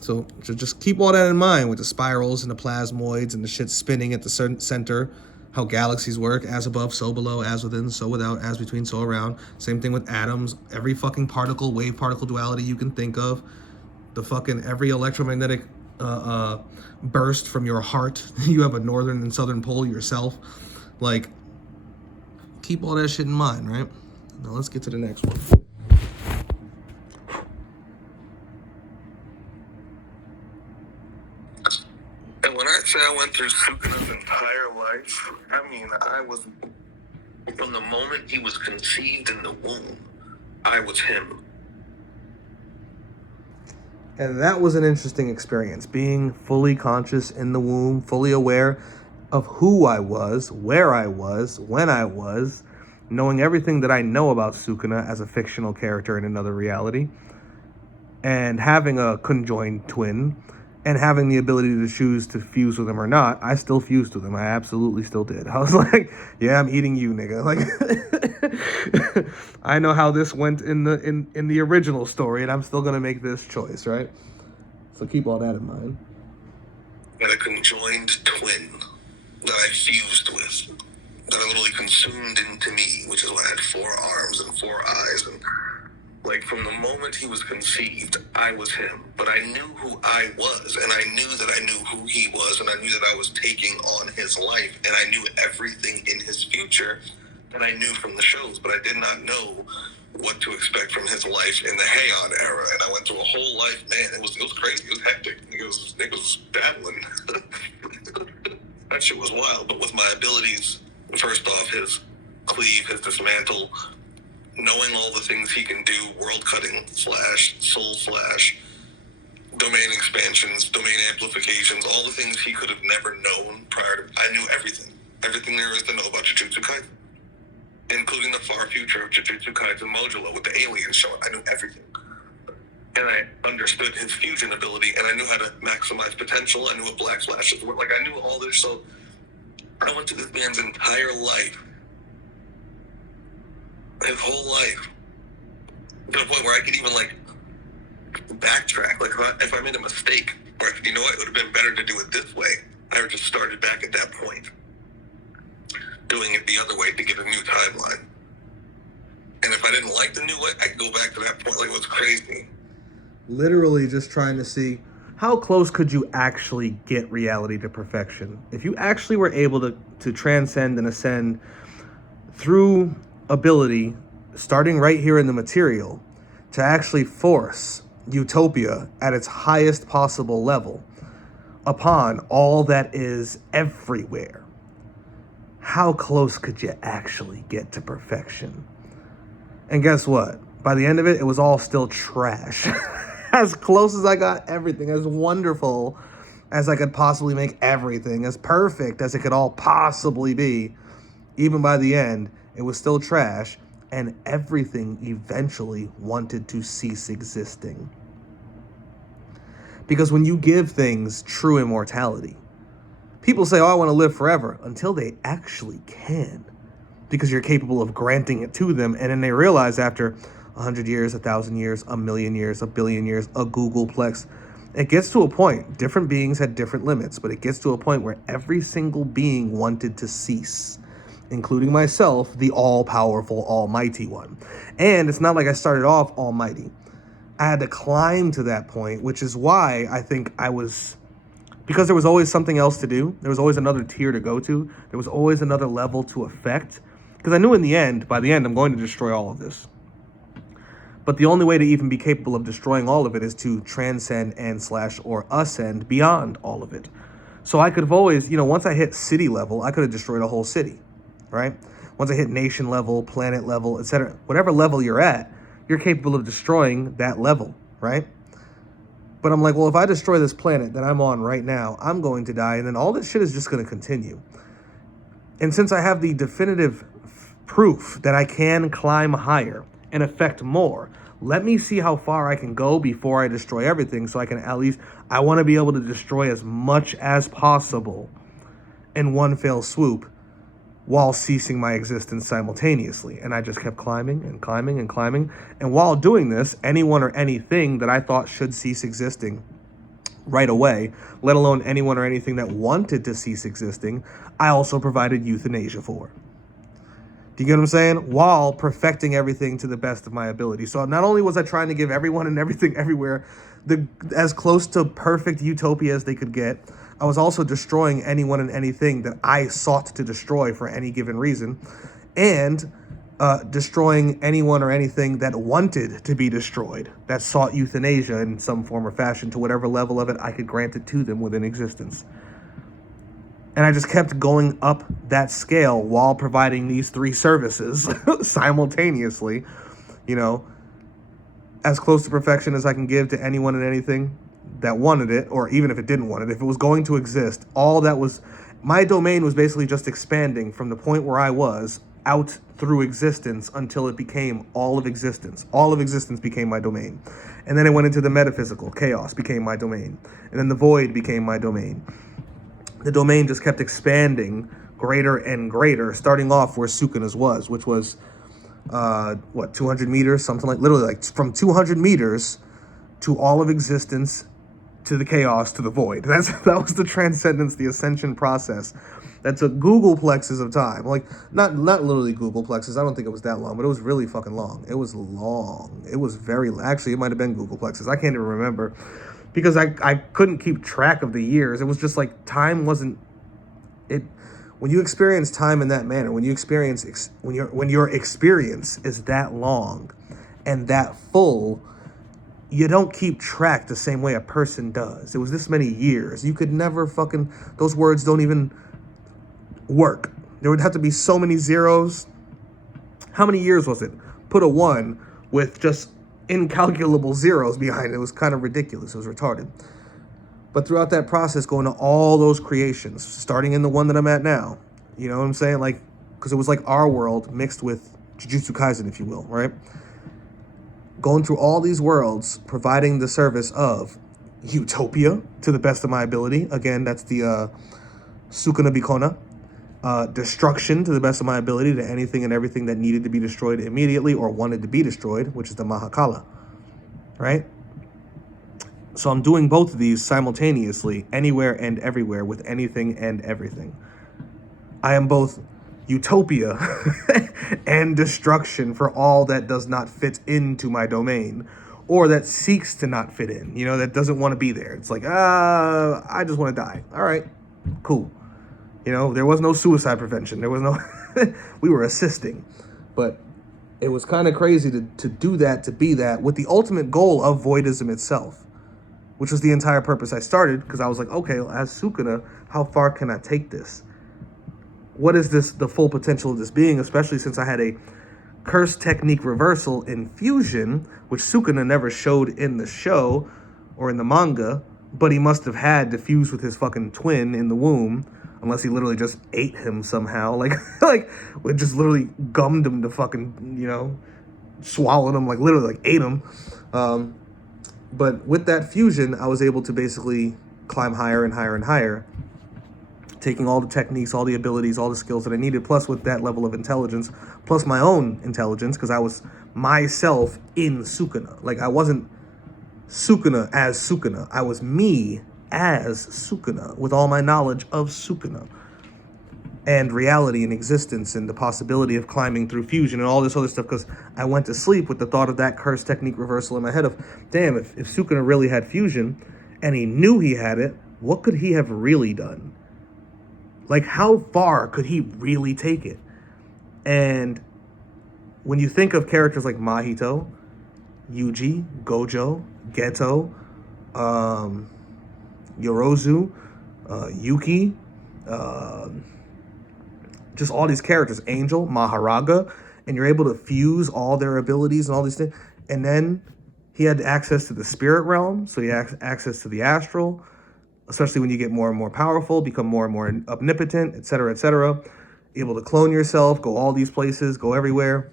So just keep all that in mind with the spirals and the plasmoids and the shit spinning at the center, how galaxies work, as above, so below, as within, so without, as between, so around. Same thing with atoms, every fucking particle, wave-particle duality you can think of, the fucking every electromagnetic burst from your heart. You have a northern and southern pole yourself. Like, keep all that shit in mind, right? Now let's get to the next one. And when I say I went through Sukuna's entire life, I mean, I was, from the moment he was conceived in the womb, I was him. And that was an interesting experience, being fully conscious in the womb, fully aware of who I was, where I was, when I was, knowing everything that I know about Sukuna as a fictional character in another reality, and having a conjoined twin, and having the ability to choose to fuse with him or not, I still fused with him. I absolutely still did. I was like, yeah, I'm eating you, nigga. Like, I know how this went in the original story, and I'm still gonna make this choice, right? So keep all that in mind. Had a conjoined twin that I fused with, that I literally consumed into me, which is why I had 4 arms and 4 eyes, and like from the moment he was conceived, I was him. But I knew who I was, and I knew that I knew who he was, and I knew that I was taking on his life, and I knew everything in his future that I knew from the shows, but I did not know what to expect from his life in the Heian era. And I went through a whole life, man, it was crazy, it was hectic, it was battling. That shit was wild. But with my abilities, first off, his cleave, his dismantle, knowing all the things he can do, world cutting slash, soul slash, domain expansions, domain amplifications, all the things he could have never known prior to, I knew everything. Everything there is to know about Jujutsu Kaisen, including the far future of Jujutsu Kaisen Modulo with the aliens showing. I knew everything. And I understood his fusion ability, and I knew how to maximize potential. I knew what black flashes were. Like, I knew all this. So I went through this man's entire life, his whole life, to the point where I could even, like, backtrack. Like, if I made a mistake, or if, you know what, it would have been better to do it this way, I would just started back at that point, doing it the other way to get a new timeline. And if I didn't like the new way, I could go back to that point. Like, it was crazy. Literally just trying to see how close could you actually get reality to perfection. If you actually were able to transcend and ascend through ability, starting right here in the material, to actually force utopia at its highest possible level upon all that is everywhere, how close could you actually get to perfection? And guess what? By the end of it, it was all still trash. As close as I got everything, as wonderful as I could possibly make everything, as perfect as it could all possibly be, even by the end, it was still trash, and everything eventually wanted to cease existing. Because when you give things true immortality, people say, oh, I want to live forever, until they actually can, because you're capable of granting it to them, and then they realize after 100 years, 1,000 years, 1,000,000 years, 1,000,000,000 years, a Googleplex, it gets to a point, different beings had different limits, but it gets to a point where every single being wanted to cease, including myself, the all-powerful, almighty one. And it's not like I started off almighty. I had to climb to that point, which is why I think because there was always something else to do. There was always another tier to go to. There was always another level to affect. Because I knew by the end, I'm going to destroy all of this. But the only way to even be capable of destroying all of it is to transcend or ascend beyond all of it. So I could have always, once I hit city level, I could have destroyed a whole city, right? Once I hit nation level, planet level, etc., whatever level you're at, you're capable of destroying that level, right? But I'm like, well, if I destroy this planet that I'm on right now, I'm going to die, and then all this shit is just going to continue. And since I have the definitive proof that I can climb higher and affect more, let me see how far I can go before I destroy everything, so I can I want to be able to destroy as much as possible in one fell swoop while ceasing my existence simultaneously. And I just kept climbing and climbing and climbing. And while doing this, anyone or anything that I thought should cease existing right away, let alone anyone or anything that wanted to cease existing, I also provided euthanasia for. Do you get what I'm saying? While perfecting everything to the best of my ability. So not only was I trying to give everyone and everything everywhere as close to perfect utopia as they could get, I was also destroying anyone and anything that I sought to destroy for any given reason, and destroying anyone or anything that wanted to be destroyed, that sought euthanasia in some form or fashion to whatever level of it I could grant it to them within existence. And I just kept going up that scale while providing these 3 services simultaneously, as close to perfection as I can give to anyone and anything that wanted it, or even if it didn't want it. If it was going to exist, my domain was basically just expanding from the point where I was out through existence until it became all of existence. All of existence became my domain. And then it went into the metaphysical. Chaos became my domain. And then the void became my domain. The domain just kept expanding greater and greater, starting off where Sukuna's was, which was, 200 meters? Something like, literally like from 200 meters to all of existence, to the chaos, to the void. That was the transcendence, the ascension process. That took Google plexes of time. Like, not literally Google plexes. I don't think it was that long, but it was really fucking long. It was long. It was actually, it might have been Google plexes. I can't even remember, because I couldn't keep track of the years. It was just like time wasn't it. When you experience time in that manner, when your experience is that long and that full, you don't keep track the same way a person does. It was this many years. You could never fucking, those words don't even work. There would have to be so many zeros. How many years was it? Put a 1 with just incalculable zeros behind it. It was kind of ridiculous. It was retarded. But throughout that process, going to all those creations, starting in the one that I'm at now, you know what I'm saying? Like, because it was like our world mixed with Jujutsu Kaisen, if you will, right? Going through all these worlds, providing the service of utopia to the best of my ability. Again, that's the Sukunabikona. Destruction to the best of my ability to anything and everything that needed to be destroyed immediately or wanted to be destroyed, which is the Mahakala, right? So I'm doing both of these simultaneously, anywhere and everywhere, with anything and everything. I am both utopia and destruction for all that does not fit into my domain, or that seeks to not fit in, you know, that doesn't want to be there. It's like, I just want to die. All right, cool. You know, there was no suicide prevention. There was no, we were assisting. But it was kind of crazy to do that, to be that, with the ultimate goal of voidism itself, which was the entire purpose I started, because I was like, okay, well, as Sukuna, how far can I take this? What is this, the full potential of this being, especially since I had a curse technique reversal in fusion, which Sukuna never showed in the show or in the manga, but he must have had to fuse with his fucking twin in the womb, unless he literally just ate him somehow, like it just literally gummed him to fucking, you know, swallowed him, like literally like ate him. But with that fusion, I was able to basically climb higher and higher and higher, taking all the techniques, all the abilities, all the skills that I needed, plus with that level of intelligence, plus my own intelligence, because I was myself in Sukuna. Like, I wasn't Sukuna as Sukuna. I was me as Sukuna, with all my knowledge of Sukuna and reality and existence and the possibility of climbing through fusion and all this other stuff, because I went to sleep with the thought of that curse technique reversal in my head of, damn, if Sukuna really had fusion and he knew he had it, what could he have really done? Like, how far could he really take it? And when you think of characters like Mahito, Yuji, Gojo, Geto, Yorozu, Yuki, just all these characters, Angel, Maharaga, and you're able to fuse all their abilities and all these things. And then he had access to the spirit realm, so he had access to the astral, especially when you get more and more powerful, become more and more omnipotent, etc., etc. Able to clone yourself, go all these places, go everywhere.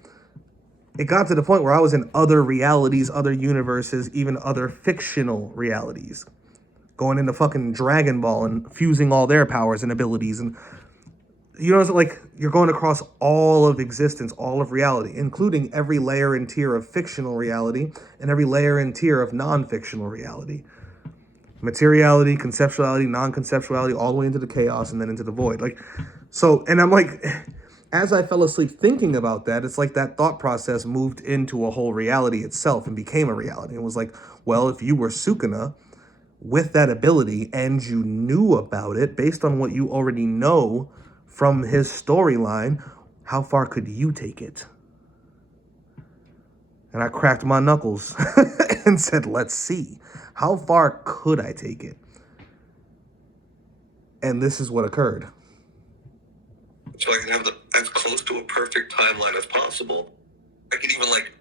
It got to the point where I was in other realities, other universes, even other fictional realities. Going into fucking Dragon Ball and fusing all their powers and abilities. And, you know, it's like you're going across all of existence, all of reality, including every layer and tier of fictional reality and every layer and tier of non-fictional reality. Materiality, conceptuality, non-conceptuality, all the way into the chaos and then into the void. Like, so, and I'm like, as I fell asleep thinking about that, it's like that thought process moved into a whole reality itself and became a reality. It was like, well, if you were Sukuna with that ability and you knew about it based on what you already know from his storyline, how far could you take it? And I cracked my knuckles and said, let's see. How far could I take it? And this is what occurred. So I can have as close to a perfect timeline as possible. I can even like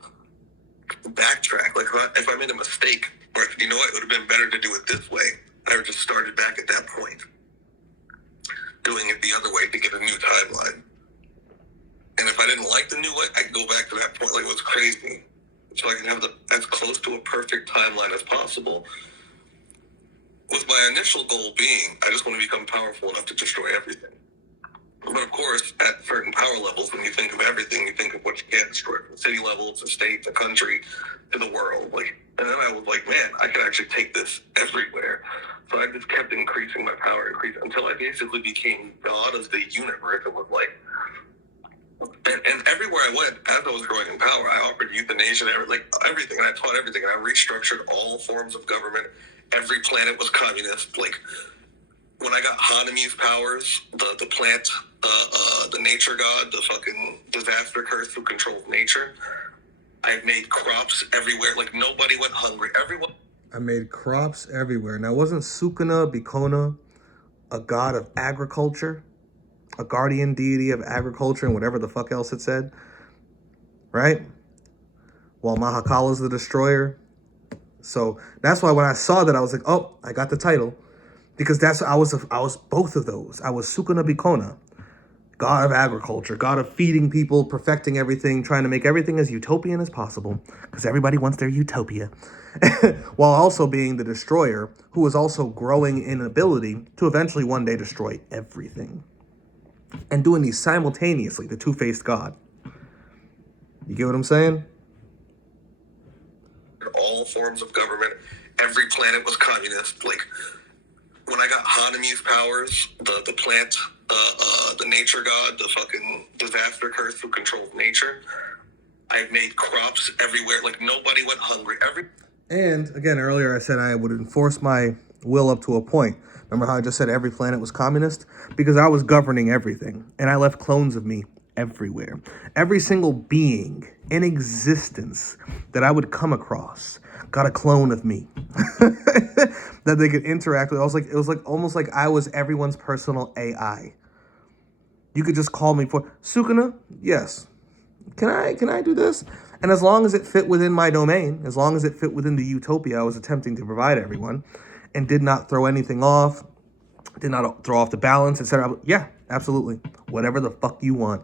backtrack. Like if I made a mistake, or you know what, it would have been better to do it this way. I would just started back at that point, doing it the other way to get a new timeline. And if I didn't like the new way, I could go back to that point. Like, it was crazy. So I can have as close to a perfect timeline as possible. With my initial goal being, I just want to become powerful enough to destroy everything. But of course, at certain power levels, when you think of everything, you think of what you can't destroy, from the city level to state to country to the world. Like, and then I was like, man, I can actually take this everywhere. So I just kept increasing my power, until I basically became God of the universe. It was like, and everywhere I went, as I was growing in power, I offered euthanasia, everything. And I taught everything. And I restructured all forms of government. Every planet was communist. Like, when I got Haname's powers, the plant, the nature god, the fucking disaster curse who controls nature, I made crops everywhere. Like, nobody went hungry. Everyone. I made crops everywhere. Now, wasn't Sukunabikona a god of agriculture? A guardian deity of agriculture and whatever the fuck else it said? Right? While Mahakala's the destroyer. So that's why when I saw that, I was like, oh, I got the title. Because I was both of those. I was Sukunabikona, god of agriculture, god of feeding people, perfecting everything, trying to make everything as utopian as possible, because everybody wants their utopia, while also being the destroyer, who was also growing in ability to eventually one day destroy everything. And doing these simultaneously, the two-faced god. You get what I'm saying? All forms of government, every planet was communist. Like, when I got Haname's powers, the plant, the nature god, the fucking disaster curse who controls nature, I made crops everywhere. Like, nobody went hungry. And again, earlier I said I would enforce my will up to a point. Remember how I just said every planet was communist? Because I was governing everything, and I left clones of me everywhere. Every single being in existence that I would come across got a clone of me that they could interact with. It was like almost like I was everyone's personal AI. You could just call me for Sukuna. Yes. Can I do this? And as long as it fit within my domain, as long as it fit within the utopia I was attempting to provide everyone, and did not throw anything off, did not throw off the balance, etc. Yeah, absolutely. Whatever the fuck you want.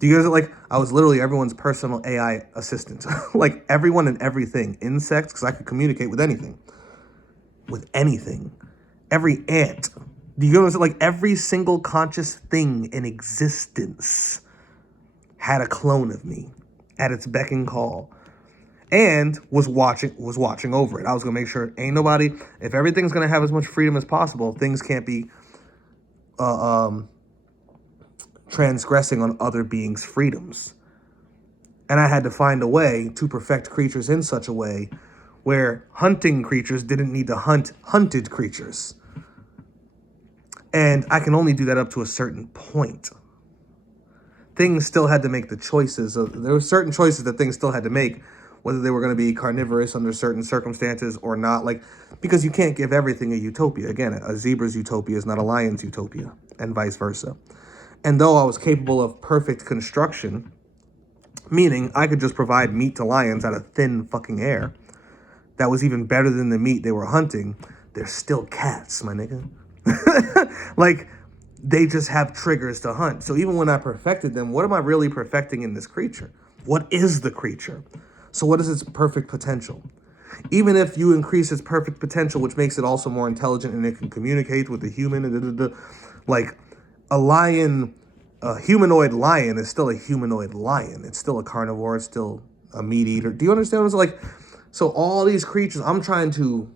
Do you guys I was literally everyone's personal AI assistant. Like everyone and everything. Insects, because I could communicate with anything. With anything. Every ant. Do you know what I'm saying? Every single conscious thing in existence had a clone of me at its beck and call. And was watching over it. I was gonna make sure ain't nobody, if everything's gonna have as much freedom as possible, things can't be transgressing on other beings' freedoms. And I had to find a way to perfect creatures in such a way where hunting creatures didn't need to hunt hunted creatures. And I can only do that up to a certain point. Things still had to make the choices. There were certain choices that things still had to make, whether they were going to be carnivorous under certain circumstances or not. Because you can't give everything a utopia. Again, a zebra's utopia is not a lion's utopia, and vice versa. And though I was capable of perfect construction, meaning I could just provide meat to lions out of thin fucking air, that was even better than the meat they were hunting, they're still cats, my nigga. They just have triggers to hunt. So even when I perfected them, what am I really perfecting in this creature? What is the creature? So what is its perfect potential? Even if you increase its perfect potential, which makes it also more intelligent and it can communicate with the human, a lion, a humanoid lion is still a humanoid lion. It's still a carnivore. It's still a meat eater. Do you understand what I'm saying? So all these creatures, I'm trying to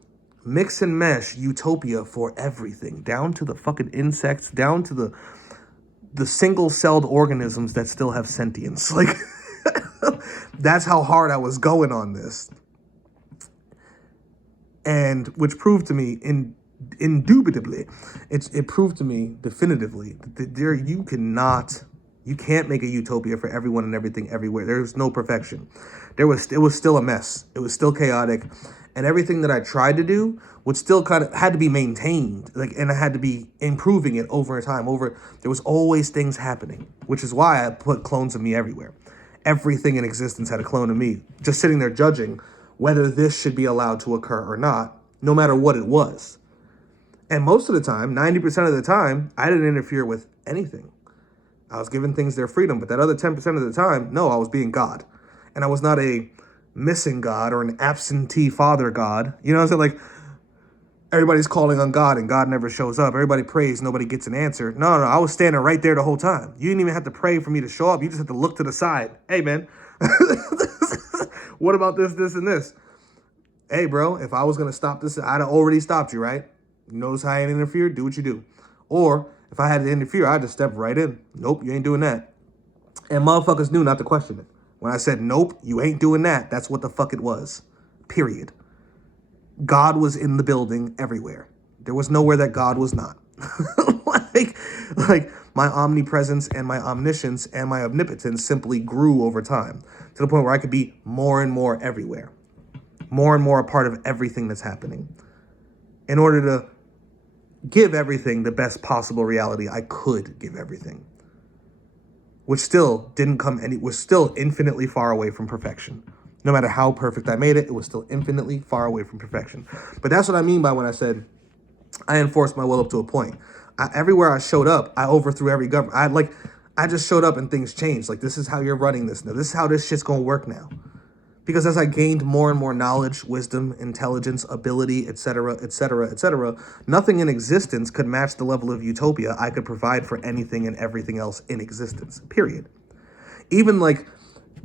mix and mesh utopia for everything, down to the fucking insects, down to the single-celled organisms that still have sentience. That's how hard I was going on this. And which proved to me indubitably, it proved to me definitively that you can't make a utopia for everyone and everything everywhere. There's no perfection. It was still a mess. It was still chaotic. And everything that I tried to do would still kind of had to be maintained. And I had to be improving it over time. There was always things happening, which is why I put clones of me everywhere. Everything in existence had a clone of me, just sitting there judging whether this should be allowed to occur or not, no matter what it was. And most of the time, 90% of the time, I didn't interfere with anything. I was giving things their freedom. But that other 10% of the time, no, I was being God. And I was not a missing God or an absentee father God. You know what I'm saying? Like, everybody's calling on God and God never shows up. Everybody prays, nobody gets an answer. No, I was standing right there the whole time. You didn't even have to pray for me to show up. You just had to look to the side. Hey, man, what about this, and this? Hey, bro, if I was going to stop this, I'd have already stopped you, right? You notice how I ain't interfered? Do what you do. Or if I had to interfere, I'd just step right in. Nope, you ain't doing that. And motherfuckers knew not to question it. When I said, nope, you ain't doing that, that's what the fuck it was. Period. God was in the building everywhere. There was nowhere that God was not. like my omnipresence and my omniscience and my omnipotence simply grew over time to the point where I could be more and more everywhere, more and more a part of everything that's happening. In order to give everything the best possible reality I could give everything, which still was still infinitely far away from perfection. No matter how perfect I made it, it was still infinitely far away from perfection. But that's what I mean by when I said I enforced my will up to a point. Everywhere I showed up, I overthrew every government. I just showed up and things changed. Like, this is how you're running this now. This is how this shit's gonna work now. Because as I gained more and more knowledge, wisdom, intelligence, ability, etc., etc., etc., nothing in existence could match the level of utopia I could provide for anything and everything else in existence, period. Even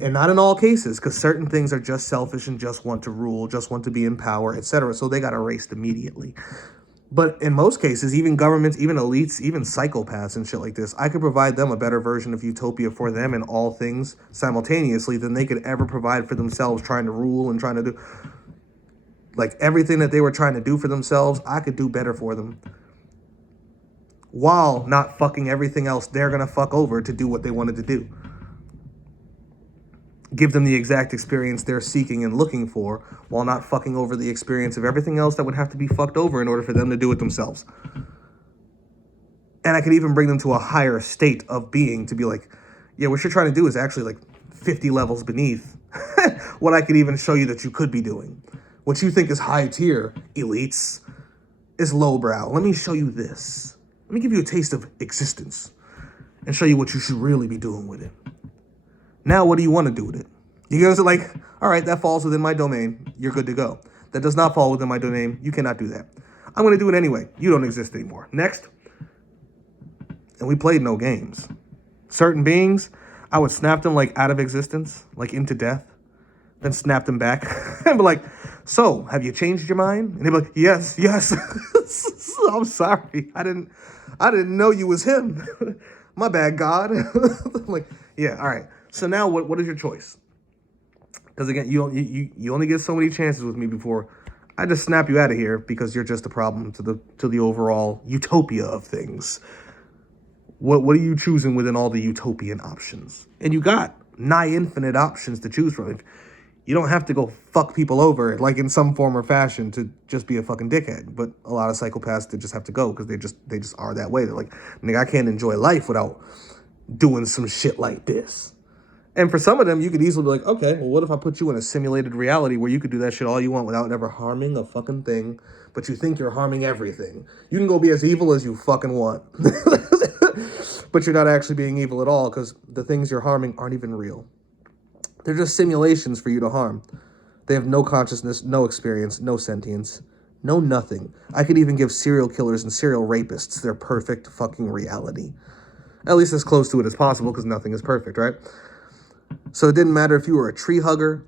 and not in all cases, because certain things are just selfish and just want to rule, just want to be in power, etc., so they got erased immediately. But in most cases, even governments, even elites, even psychopaths and shit like this, I could provide them a better version of utopia for them in all things simultaneously than they could ever provide for themselves, trying to rule and trying to do. Like, everything that they were trying to do for themselves, I could do better for them, while not fucking everything else they're going to fuck over to do what they wanted to do. Give them the exact experience they're seeking and looking for, while not fucking over the experience of everything else that would have to be fucked over in order for them to do it themselves. And I could even bring them to a higher state of being to be like, yeah, what you're trying to do is actually like 50 levels beneath what I could even show you that you could be doing. What you think is high tier, elites, is lowbrow. Let me show you this. Let me give you a taste of existence and show you what you should really be doing with it. Now, what do you want to do with it? You guys are like, all right, that falls within my domain. You're good to go. That does not fall within my domain. You cannot do that. I'm going to do it anyway. You don't exist anymore. Next. And we played no games. Certain beings, I would snap them like out of existence, like into death, then snap them back and be like, so, have you changed your mind? And they'd be like, yes. I'm sorry. I didn't know you was him. My bad, God. Like, yeah, all right. So now what is your choice? Because again, you only get so many chances with me before I just snap you out of here because you're just a problem to the overall utopia of things. What are you choosing within all the utopian options? And you got nigh infinite options to choose from. You don't have to go fuck people over like in some form or fashion to just be a fucking dickhead. But a lot of psychopaths, they just have to go because they just are that way. They're like, nigga, I can't enjoy life without doing some shit like this. And for some of them, you could easily be like, okay, well, what if I put you in a simulated reality where you could do that shit all you want without ever harming a fucking thing, but you think you're harming everything. You can go be as evil as you fucking want. But you're not actually being evil at all because the things you're harming aren't even real. They're just simulations for you to harm. They have no consciousness, no experience, no sentience, no nothing. I could even give serial killers and serial rapists their perfect fucking reality. At least as close to it as possible because nothing is perfect, right? So it didn't matter if you were a tree hugger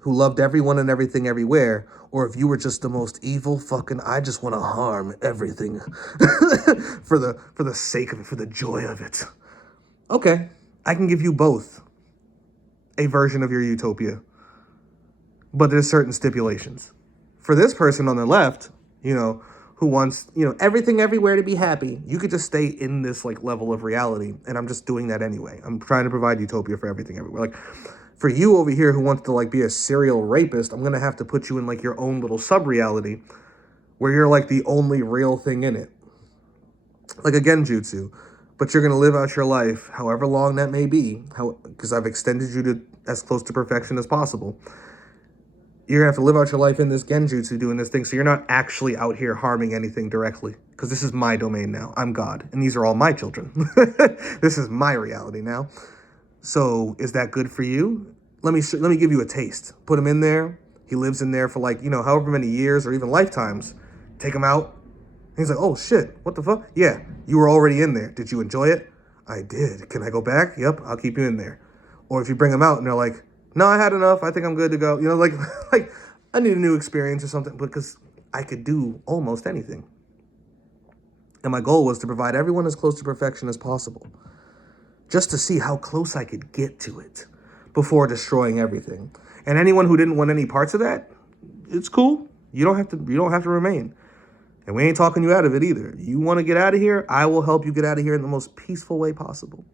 who loved everyone and everything everywhere, or if you were just the most evil fucking, I just want to harm everything for the sake of it, for the joy of it. Okay, I can give you both a version of your utopia, but there's certain stipulations. For this person on the left, who wants, everything everywhere to be happy, you could just stay in this like level of reality. And I'm just doing that anyway. I'm trying to provide utopia for everything everywhere. Like for you over here who wants to like be a serial rapist, I'm going to have to put you in like your own little sub-reality where you're like the only real thing in it. Like a genjutsu. But you're going to live out your life, however long that may be, because I've extended you to as close to perfection as possible. You're gonna have to live out your life in this genjutsu doing this thing, so you're not actually out here harming anything directly. Because this is my domain now. I'm God, and these are all my children. This is my reality now. So is that good for you? Let me give you a taste. Put him in there. He lives in there for like, you know, however many years or even lifetimes. Take him out. And he's like, oh shit, what the fuck? Yeah, you were already in there. Did you enjoy it? I did. Can I go back? Yep, I'll keep you in there. Or if you bring them out and they're like, no, I had enough. I think I'm good to go. You know, like, like I need a new experience or something, because I could do almost anything. And my goal was to provide everyone as close to perfection as possible, just to see how close I could get to it before destroying everything. And anyone who didn't want any parts of that, it's cool. You don't have to remain. And we ain't talking you out of it either. You want to get out of here? I will help you get out of here in the most peaceful way possible.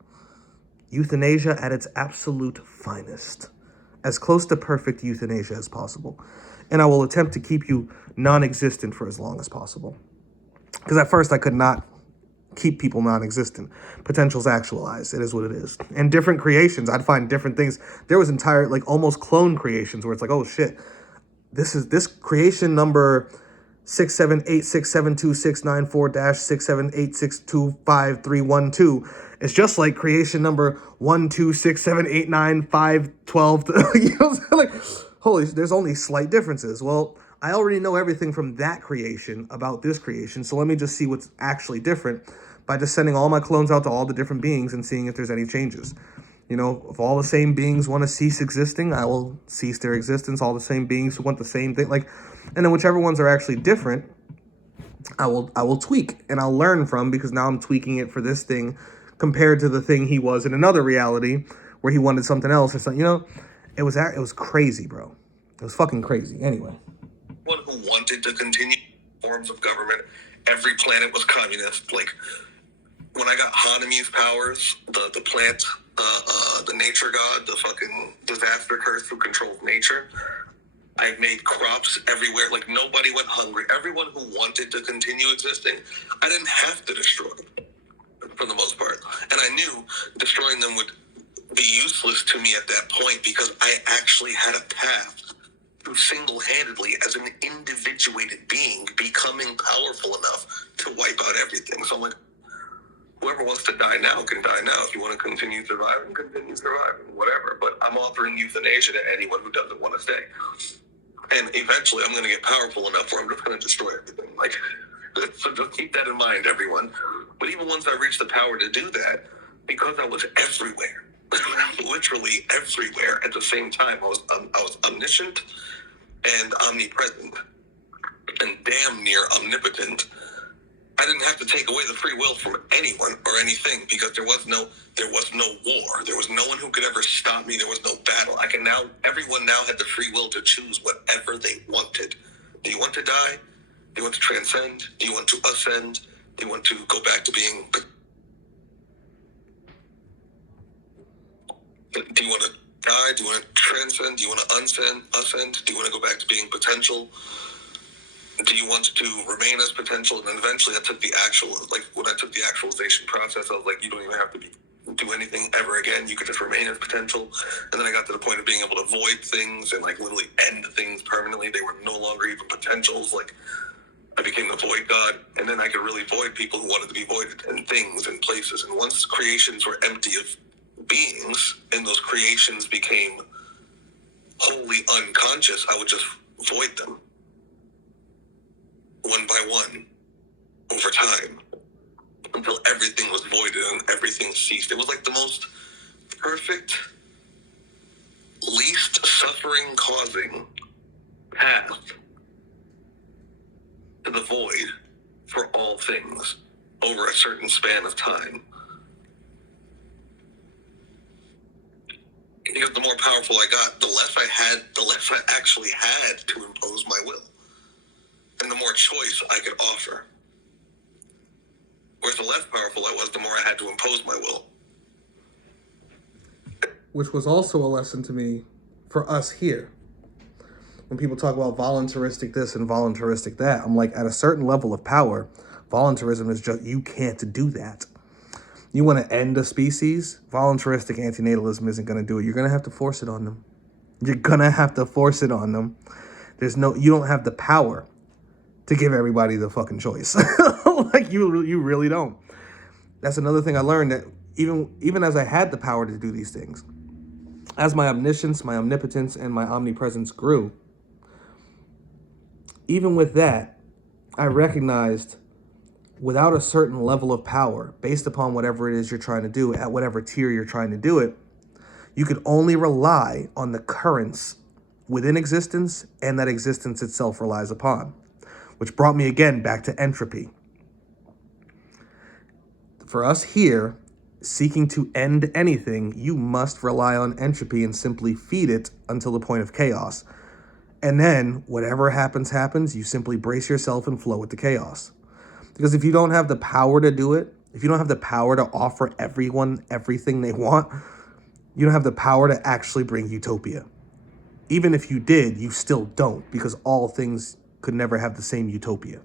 Euthanasia at its absolute finest. As close to perfect euthanasia as possible. And I will attempt to keep you non-existent for as long as possible. Because at first I could not keep people non-existent. Potential's actualized. It is what it is. And different creations, I'd find different things. There was entire, like, almost clone creations where it's like, oh shit, this creation number 678672694-678625312 is just like creation number 126789512. You know, like, holy, there's only slight differences. Well, I already know everything from that creation about this creation, so let me just see what's actually different by just sending all my clones out to all the different beings and seeing if there's any changes. You know, if all the same beings want to cease existing, I will cease their existence. All the same beings who want the same thing, like, and then whichever ones are actually different, I will tweak and I'll learn from, because now I'm tweaking it for this thing compared to the thing he was in another reality where he wanted something else or something. You know, it was crazy, bro. It was fucking crazy. Anyway. One who wanted to continue forms of government. Every planet was communist. Like, when I got Hanami's powers, the plant, the nature god, the fucking disaster curse who controls nature, I made crops everywhere. Like, nobody went hungry. Everyone who wanted to continue existing, I didn't have to destroy them, for the most part. And I knew destroying them would be useless to me at that point, because I actually had a path to single-handedly, as an individuated being, becoming powerful enough to wipe out everything. So I'm like, whoever wants to die now can die now. If you want to continue surviving, continue surviving, whatever. But I'm offering euthanasia to anyone who doesn't want to stay. And eventually I'm going to get powerful enough where I'm just going to destroy everything. Like, so just keep that in mind, everyone. But even once I reached the power to do that, because I was everywhere, literally everywhere at the same time, I was omniscient and omnipresent and damn near omnipotent. I didn't have to take away the free will from anyone or anything, because there was no war. There was no one who could ever stop me. There was no battle. Everyone now had the free will to choose whatever they wanted. Do you want to die? Do you want to transcend? Do you want to ascend? Do you want to go back to being... Do you want to die? Do you want to transcend? Do you want to ascend? Do you want to go back to being potential? Do you want to remain as potential? And then eventually I took the when I took the actualization process, I was like, you don't even have to do anything ever again. You could just remain as potential. And then I got to the point of being able to void things and, like, literally end things permanently. They were no longer even potentials. Like, I became the void god, and then I could really void people who wanted to be voided, and things and places. And once creations were empty of beings and those creations became wholly unconscious, I would just void them one by one over time until everything was voided and everything ceased. It was like the most perfect, least suffering causing path to the void for all things over a certain span of time. Because the more powerful I got, the less I actually had to impose my will. And the more choice I could offer. Whereas the less powerful I was, the more I had to impose my will. Which was also a lesson to me for us here. When people talk about voluntaristic this and voluntaristic that, I'm like, at a certain level of power, voluntarism is just, you can't do that. You want to end a species, voluntaristic antinatalism isn't going to do it. You're going to have to force it on them. You're going to have to force it on them. You don't have the power to give everybody the fucking choice. Like you really don't. That's another thing I learned, that even as I had the power to do these things, as my omniscience, my omnipotence, and my omnipresence grew, even with that, I recognized without a certain level of power, based upon whatever it is you're trying to do, at whatever tier you're trying to do it, you could only rely on the currents within existence and that existence itself relies upon. Which brought me again back to entropy. For us here, seeking to end anything, you must rely on entropy and simply feed it until the point of chaos. And then whatever happens, happens. You simply brace yourself and flow with the chaos. Because if you don't have the power to do it, if you don't have the power to offer everyone everything they want, you don't have the power to actually bring utopia. Even if you did, you still don't, because all things could never have the same utopia.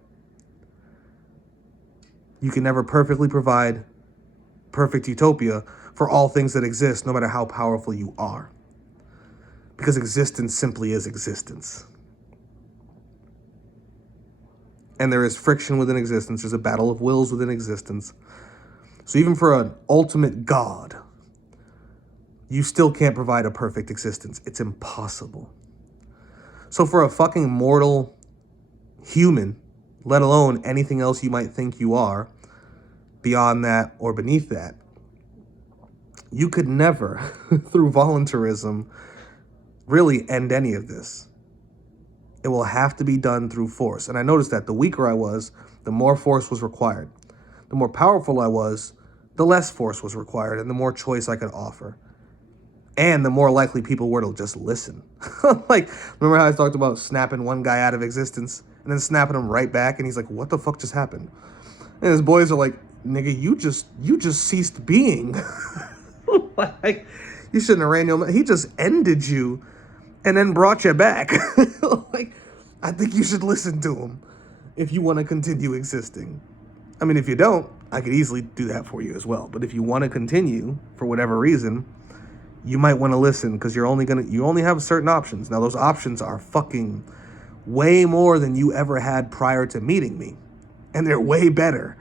You can never perfectly provide perfect utopia for all things that exist, no matter how powerful you are. Because existence simply is existence. And there is friction within existence. There's a battle of wills within existence. So even for an ultimate God, you still can't provide a perfect existence. It's impossible. So for a fucking mortal human, let alone anything else you might think you are, beyond that or beneath that, you could never, through voluntarism, really end any of this. It will have to be done through force. And I noticed that the weaker I was, the more force was required. The more powerful I was, the less force was required and the more choice I could offer. And the more likely people were to just listen. Like, remember how I talked about snapping one guy out of existence and then snapping him right back? And he's like, what the fuck just happened? And his boys are like, nigga, you just ceased being. Like, you shouldn't have ran your... He just ended you and then brought you back. Like, I think you should listen to him if you want to continue existing. I mean, if you don't, I could easily do that for you as well. But if you want to continue for whatever reason, you might want to listen, because you only have certain options. Now, those options are fucking way more than you ever had prior to meeting me. And they're way better.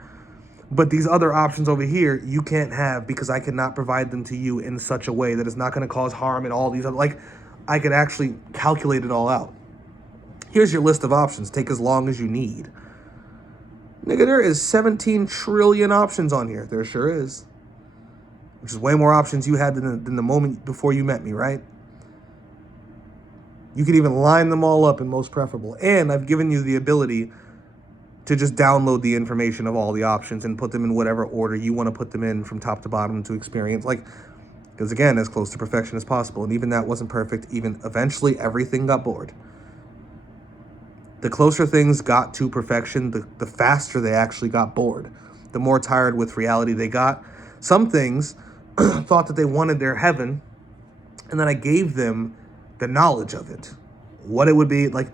But these other options over here, you can't have, because I cannot provide them to you in such a way that is not going to cause harm and all these other... Like, I could actually calculate it all out. Here's your list of options. Take as long as you need. Nigga, there is 17 trillion options on here. There sure is. Which is way more options you had than the moment before you met me, right? You can even line them all up in most preferable. And I've given you the ability to just download the information of all the options and put them in whatever order you want to put them in, from top to bottom to experience. Like, because again, as close to perfection as possible. And even that wasn't perfect. Even eventually everything got bored. The closer things got to perfection, the faster they actually got bored. The more tired with reality they got. Some things thought that they wanted their heaven, and then I gave them the knowledge of it. What it would be like.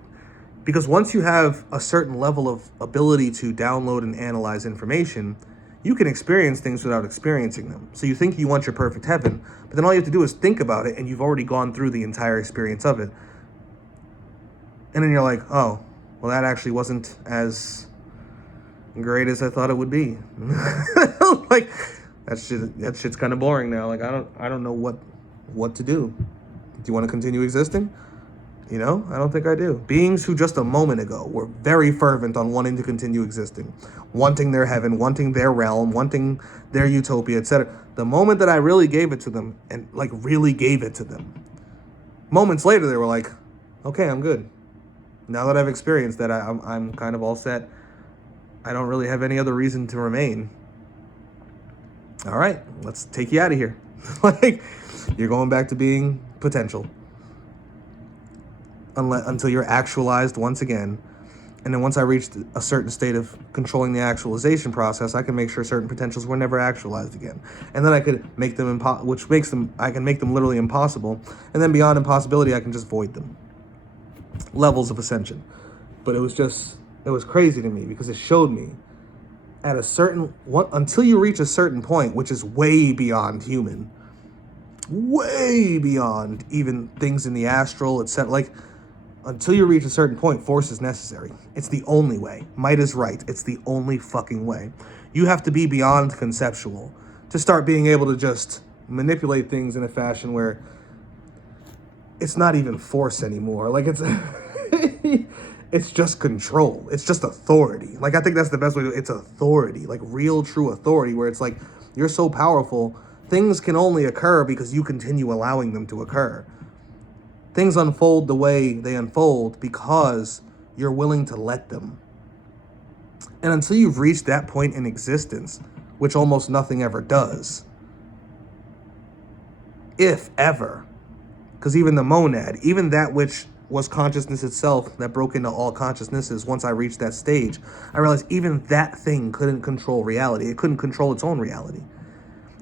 Because once you have a certain level of ability to download and analyze information, you can experience things without experiencing them. So you think you want your perfect heaven, but then all you have to do is think about it, and you've already gone through the entire experience of it. And then you're like, oh, well, that actually wasn't as great as I thought it would be. Like, that shit's kind of boring now. Like, I don't know what to do. Do you want to continue existing? You know, I don't think I do. Beings who just a moment ago were very fervent on wanting to continue existing, wanting their heaven, wanting their realm, wanting their utopia, etc. The moment that I really gave it to them, and like really gave it to them, moments later they were like, okay, I'm good. Now that I've experienced that, I'm kind of all set. I don't really have any other reason to remain. All right, let's take you out of here. Like, you're going back to being potential. Until you're actualized once again. And then once I reached a certain state of controlling the actualization process, I can make sure certain potentials were never actualized again. And then I could make them I can make them literally impossible. And then beyond impossibility, I can just void them. Levels of ascension. But it was crazy to me, because it showed me at until you reach a certain point, which is way beyond human, way beyond even things in the astral, etc. Like, Until you reach a certain point, force is necessary. It's the only way. Might is right. It's the only fucking way. You have to be beyond conceptual to start being able to just manipulate things in a fashion where it's not even force anymore. Like, it's it's just control. It's just authority. Like, I think that's the best way to do it. It's authority, like real, true authority, where it's like, you're so powerful, things can only occur because you continue allowing them to occur. Things unfold the way they unfold because you're willing to let them. And until you've reached that point in existence, which almost nothing ever does, if ever, because even the monad, even that which was consciousness itself that broke into all consciousnesses, once I reached that stage, I realized even that thing couldn't control reality. It couldn't control its own reality.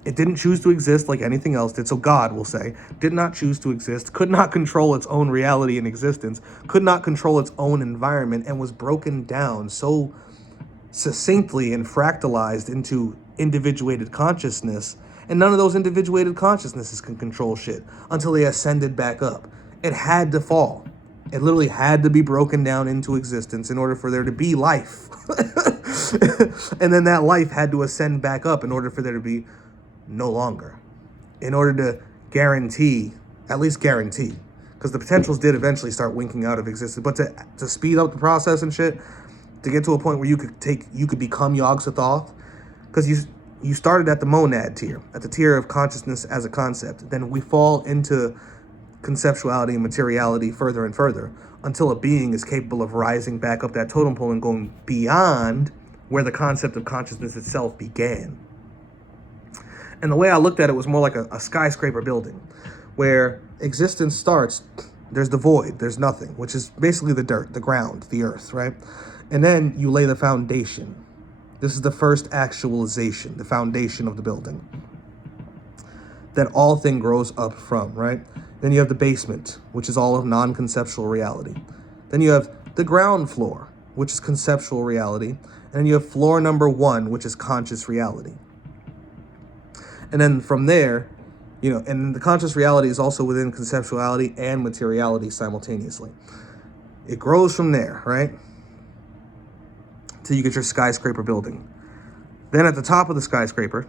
It didn't choose to exist like anything else did. So God, will say, did not choose to exist, could not control its own reality and existence, could not control its own environment, and was broken down so succinctly and fractalized into individuated consciousness. And none of those individuated consciousnesses can control shit until they ascended back up. It had to fall. It literally had to be broken down into existence in order for there to be life. And then that life had to ascend back up in order for there to be no longer. In order to guarantee, at least guarantee, because the potentials did eventually start winking out of existence, but to speed up the process and shit, to get to a point where you could become Yog-Sothoth, because you started at the monad tier, at the tier of consciousness as a concept. Then we fall into conceptuality and materiality further and further until a being is capable of rising back up that totem pole and going beyond where the concept of consciousness itself began. And the way I looked at it was more like a skyscraper building, where existence starts, there's the void, there's nothing, which is basically the dirt, the ground, the earth, right? And then you lay the foundation. This is the first actualization, the foundation of the building that all thing grows up from, right? Then you have the basement, which is all of non-conceptual reality. Then you have the ground floor, which is conceptual reality. And then you have floor number 1, which is conscious reality. And then from there, and the conscious reality is also within conceptuality and materiality simultaneously. It grows from there, right? Till you get your skyscraper building. Then at the top of the skyscraper,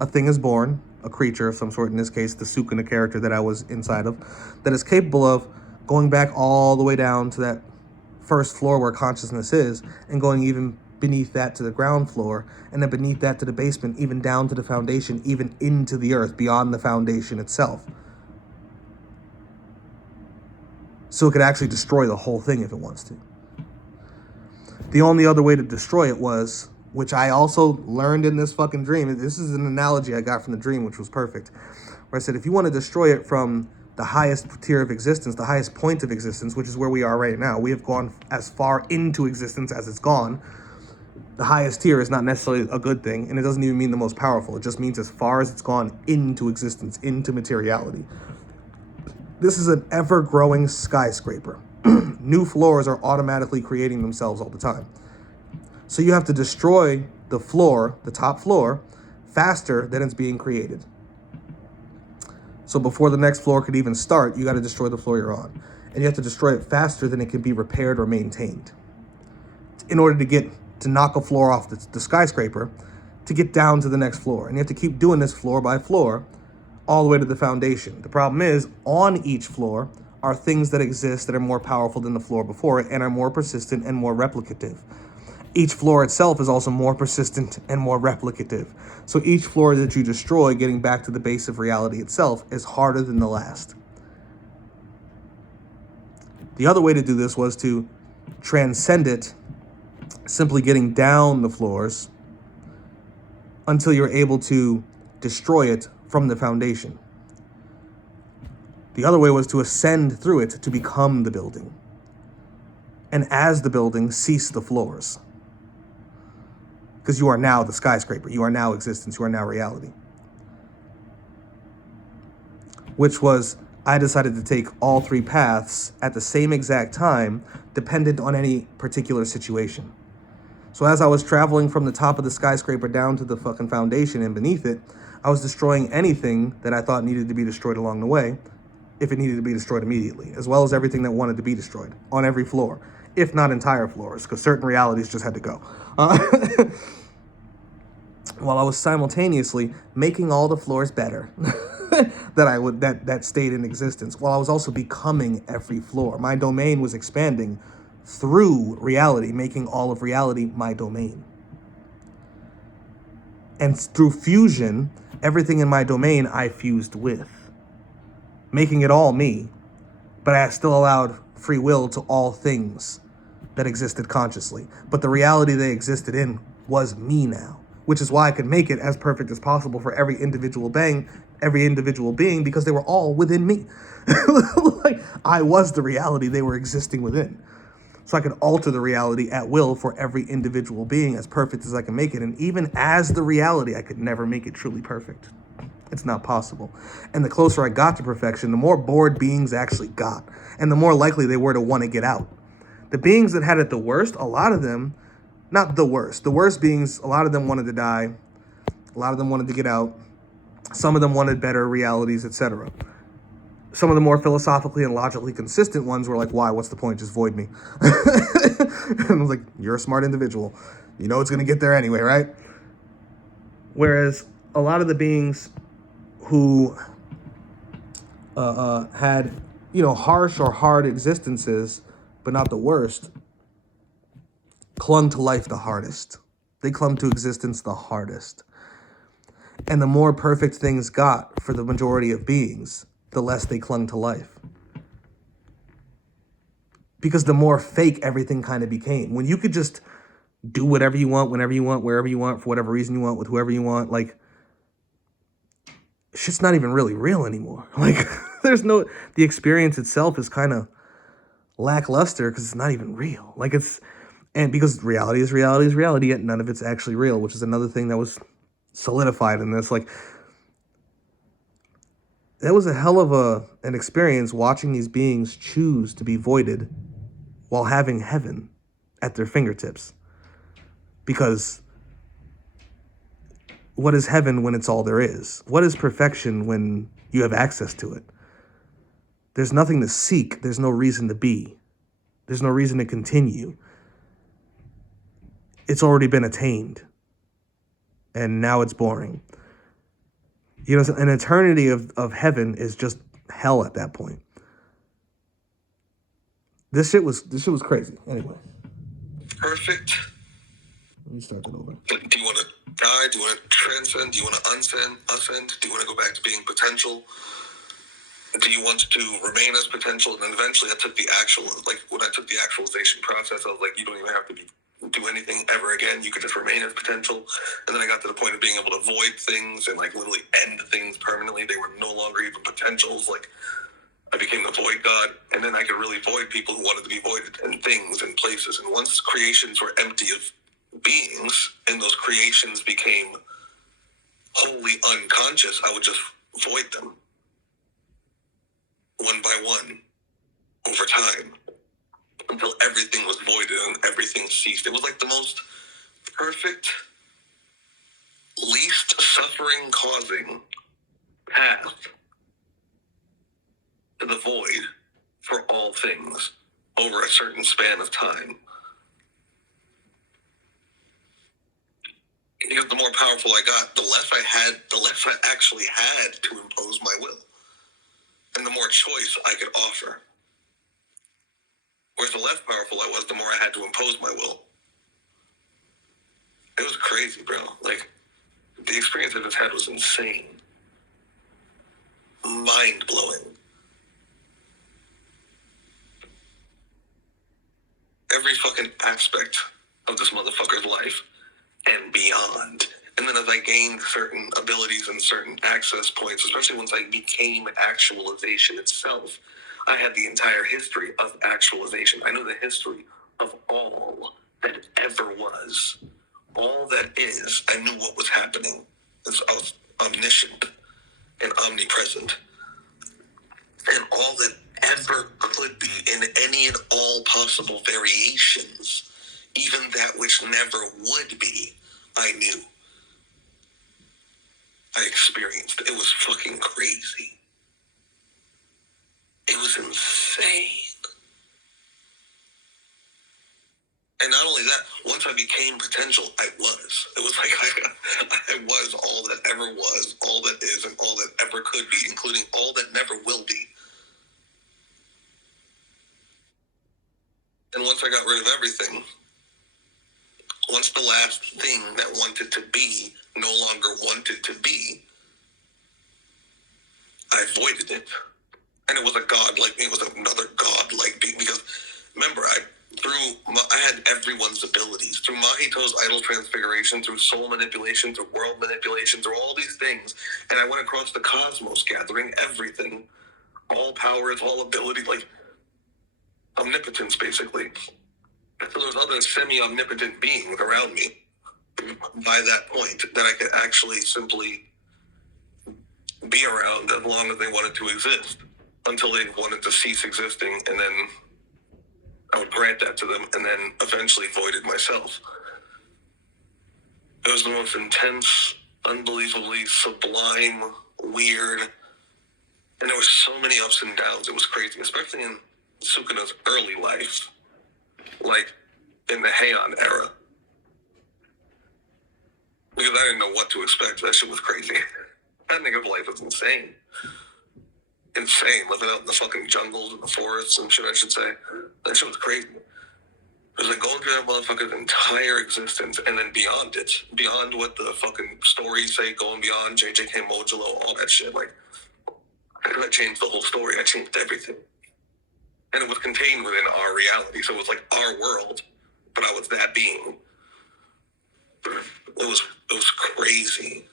a thing is born, a creature of some sort, in this case, the Sukuna character that I was inside of, that is capable of going back all the way down to that first floor where consciousness is, and going even beneath that to the ground floor, and then beneath that to the basement, even down to the foundation, even into the earth, beyond the foundation itself. So it could actually destroy the whole thing if it wants to. The only other way to destroy it was, which I also learned in this fucking dream, this is an analogy I got from the dream, which was perfect, where I said, if you want to destroy it from the highest tier of existence, the highest point of existence, which is where we are right now, we have gone as far into existence as it's gone. The highest tier is not necessarily a good thing, and it doesn't even mean the most powerful. It just means as far as it's gone into existence, into materiality. This is an ever-growing skyscraper. New floors are automatically creating themselves all the time. So you have to destroy the floor, the top floor, faster than it's being created. So before the next floor could even start, you got to destroy the floor you're on. And you have to destroy it faster than it can be repaired or maintained. In order to knock a floor off the skyscraper, to get down to the next floor. And you have to keep doing this floor by floor, all the way to the foundation. The problem is, on each floor are things that exist that are more powerful than the floor before it, and are more persistent and more replicative. Each floor itself is also more persistent and more replicative. So each floor that you destroy, getting back to the base of reality itself, is harder than the last. The other way to do this was to transcend it, simply getting down the floors until you're able to destroy it from the foundation. The other way was to ascend through it to become the building. And as the building, cease the floors. Because you are now the skyscraper. You are now existence. You are now reality. Which was, I decided to take all 3 paths at the same exact time, dependent on any particular situation. So as I was traveling from the top of the skyscraper down to the fucking foundation and beneath it, I was destroying anything that I thought needed to be destroyed along the way, if it needed to be destroyed immediately, as well as everything that wanted to be destroyed on every floor, if not entire floors, because certain realities just had to go. While I was simultaneously making all the floors better that stayed in existence, while I was also becoming every floor. My domain was expanding through reality, making all of reality my domain. And through fusion, everything in my domain I fused with, making it all me, but I still allowed free will to all things that existed consciously. But the reality they existed in was me now, which is why I could make it as perfect as possible for every individual being, because they were all within me. Like, I was the reality they were existing within. So I could alter the reality at will for every individual being as perfect as I can make it. And even as the reality, I could never make it truly perfect. It's not possible. And the closer I got to perfection, the more bored beings actually got, and the more likely they were to want to get out. The beings that had it the worst, a lot of them, not the worst beings, a lot of them wanted to die. A lot of them wanted to get out. Some of them wanted better realities, etc. Some of the more philosophically and logically consistent ones were like, why? What's the point? Just void me. And I was like, you're a smart individual. You know it's going to get there anyway, right? Whereas a lot of the beings who had, harsh or hard existences, but not the worst, clung to life the hardest. They clung to existence the hardest. And the more perfect things got for the majority of beings, the less they clung to life. Because the more fake everything kind of became. When you could just do whatever you want, whenever you want, wherever you want, for whatever reason you want, with whoever you want, like, shit's not even really real anymore. Like, the experience itself is kind of lackluster because it's not even real. And because reality is reality is reality, yet none of it's actually real, which is another thing that was solidified in this. Like, that was a hell of an experience watching these beings choose to be voided while having heaven at their fingertips. Because what is heaven when it's all there is? What is perfection when you have access to it? There's nothing to seek. There's no reason to be. There's no reason to continue. It's already been attained. And now it's boring. An eternity of heaven is just hell at that point. This shit was crazy. Anyway. Perfect. Let me start that over. Do you want to die? Do you want to transcend? Do you want to ascend? Do you want to go back to being potential? Do you want to remain as potential? And then eventually when I took the actualization process, I was like, you don't even have to do anything ever again. You could just remain as potential. And then I got to the point of being able to void things and literally end things permanently. They were no longer even potentials. I became the void god, and then I could really void people who wanted to be voided, and things and places. And once creations were empty of beings and those creations became wholly unconscious, I would just void them one by one over time until everything was voided and everything ceased. It was like the most perfect, least suffering causing path to the void for all things over a certain span of time. Because the more powerful I got, the less I actually had to impose my will. And the more choice I could offer. Whereas the less powerful I was, the more I had to impose my will. It was crazy, bro. The experience I just had was insane. Mind-blowing. Every fucking aspect of this motherfucker's life and beyond. And then as I gained certain abilities and certain access points, especially once I became actualization itself, I had the entire history of actualization. I know the history of all that ever was. All that is. I knew what was happening. I was omniscient and omnipresent. And all that ever could be in any and all possible variations, even that which never would be, I knew. I experienced. It was fucking crazy. It was insane. And not only that, once I became potential, I was. It was like I was all that ever was, all that is, and all that ever could be, including all that never will be. And once I got rid of everything, once the last thing that wanted to be no longer wanted to be, I avoided it. And it was it was another godlike being, because remember, I had everyone's abilities through Mahito's idol transfiguration, through soul manipulation, through world manipulation, through all these things, and I went across the cosmos, gathering everything, all powers, all ability, like omnipotence, basically. So there was other semi-omnipotent beings around me by that point that I could actually simply be around as long as they wanted to exist, until they wanted to cease existing, and then I would grant that to them, and then eventually voided myself. It was the most intense, unbelievably sublime, weird, and there were so many ups and downs. It was crazy, especially in Sukuna's early life, like in the Heian era, because I didn't know what to expect. That shit was crazy. That nigga's life was insane. Insane, living out in the fucking jungles and the forests and shit, I should say. That shit was crazy. It was like going through that motherfucker's entire existence and then beyond it. Beyond what the fucking stories say, going beyond JJK Modulo, all that shit. Like, I changed the whole story. I changed everything. And it was contained within our reality. So it was like our world, but I was that being. It was crazy.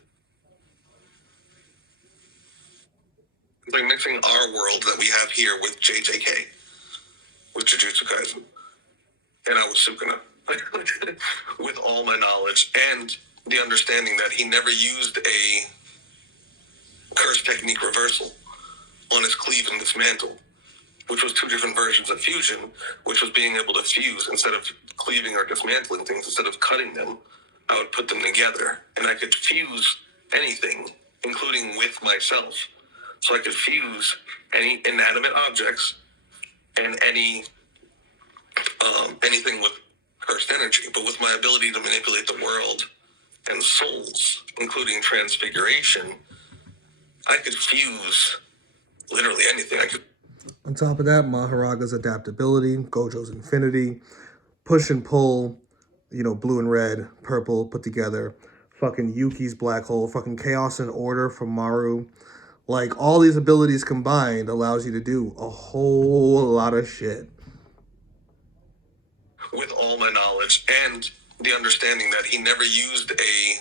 It's like mixing our world that we have here with JJK, with Jujutsu Kaisen. And I was Sukuna, with all my knowledge and the understanding that he never used a curse technique reversal on his cleave and dismantle, which was two different versions of fusion, which was being able to fuse instead of cleaving or dismantling things. Instead of cutting them, I would put them together, and I could fuse anything, including with myself. So I could fuse any inanimate objects and anything with cursed energy. But with my ability to manipulate the world and souls, including transfiguration, I could fuse literally anything. On top of that, Maharaga's adaptability, Gojo's infinity, push and pull, blue and red, purple put together, fucking Yuki's black hole, fucking chaos and order from Maru. Like, all these abilities combined allows you to do a whole lot of shit. With all my knowledge and the understanding that he never used a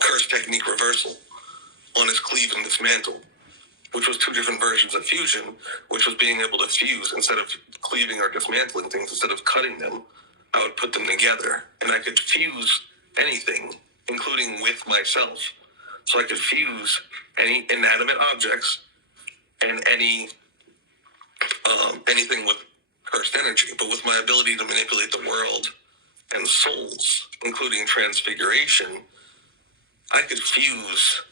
curse technique reversal on his cleave and dismantle, which was two different versions of fusion, which was being able to fuse instead of cleaving or dismantling things. Instead of cutting them, I would put them together, and I could fuse anything, including with myself. So I could fuse any inanimate objects and anything with cursed energy. But with my ability to manipulate the world and souls, including transfiguration, I could fuse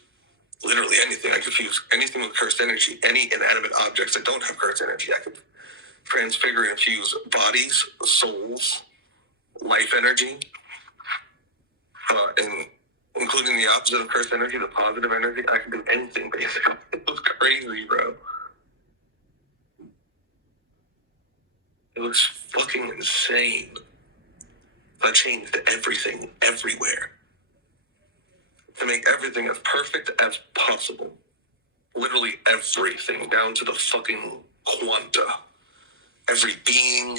literally anything. I could fuse anything with cursed energy, any inanimate objects that don't have cursed energy. I could transfigure and fuse bodies, souls, life energy, and including the opposite of cursed energy, the positive energy. I could do anything, basically. It was crazy, bro. It was fucking insane. I changed everything, everywhere, to make everything as perfect as possible. Literally everything, down to the fucking quanta. Every being,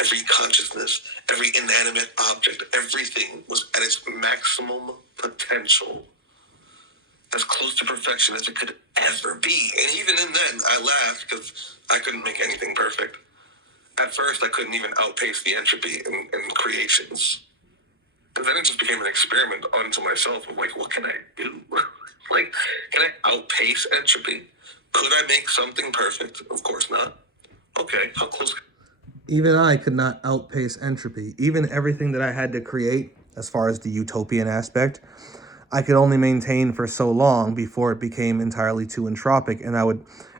every consciousness, every inanimate object, everything was at its maximum potential, as close to perfection as it could ever be. And even in then, I laughed because I couldn't make anything perfect. At first, I couldn't even outpace the entropy in creations. And then it just became an experiment unto myself. I'm like, what can I do? Like, can I outpace entropy? Could I make something perfect? Of course not. Okay, how close? Even I could not outpace entropy. Even everything that I had to create, as far as the utopian aspect, I could only maintain for so long before it became entirely too entropic, and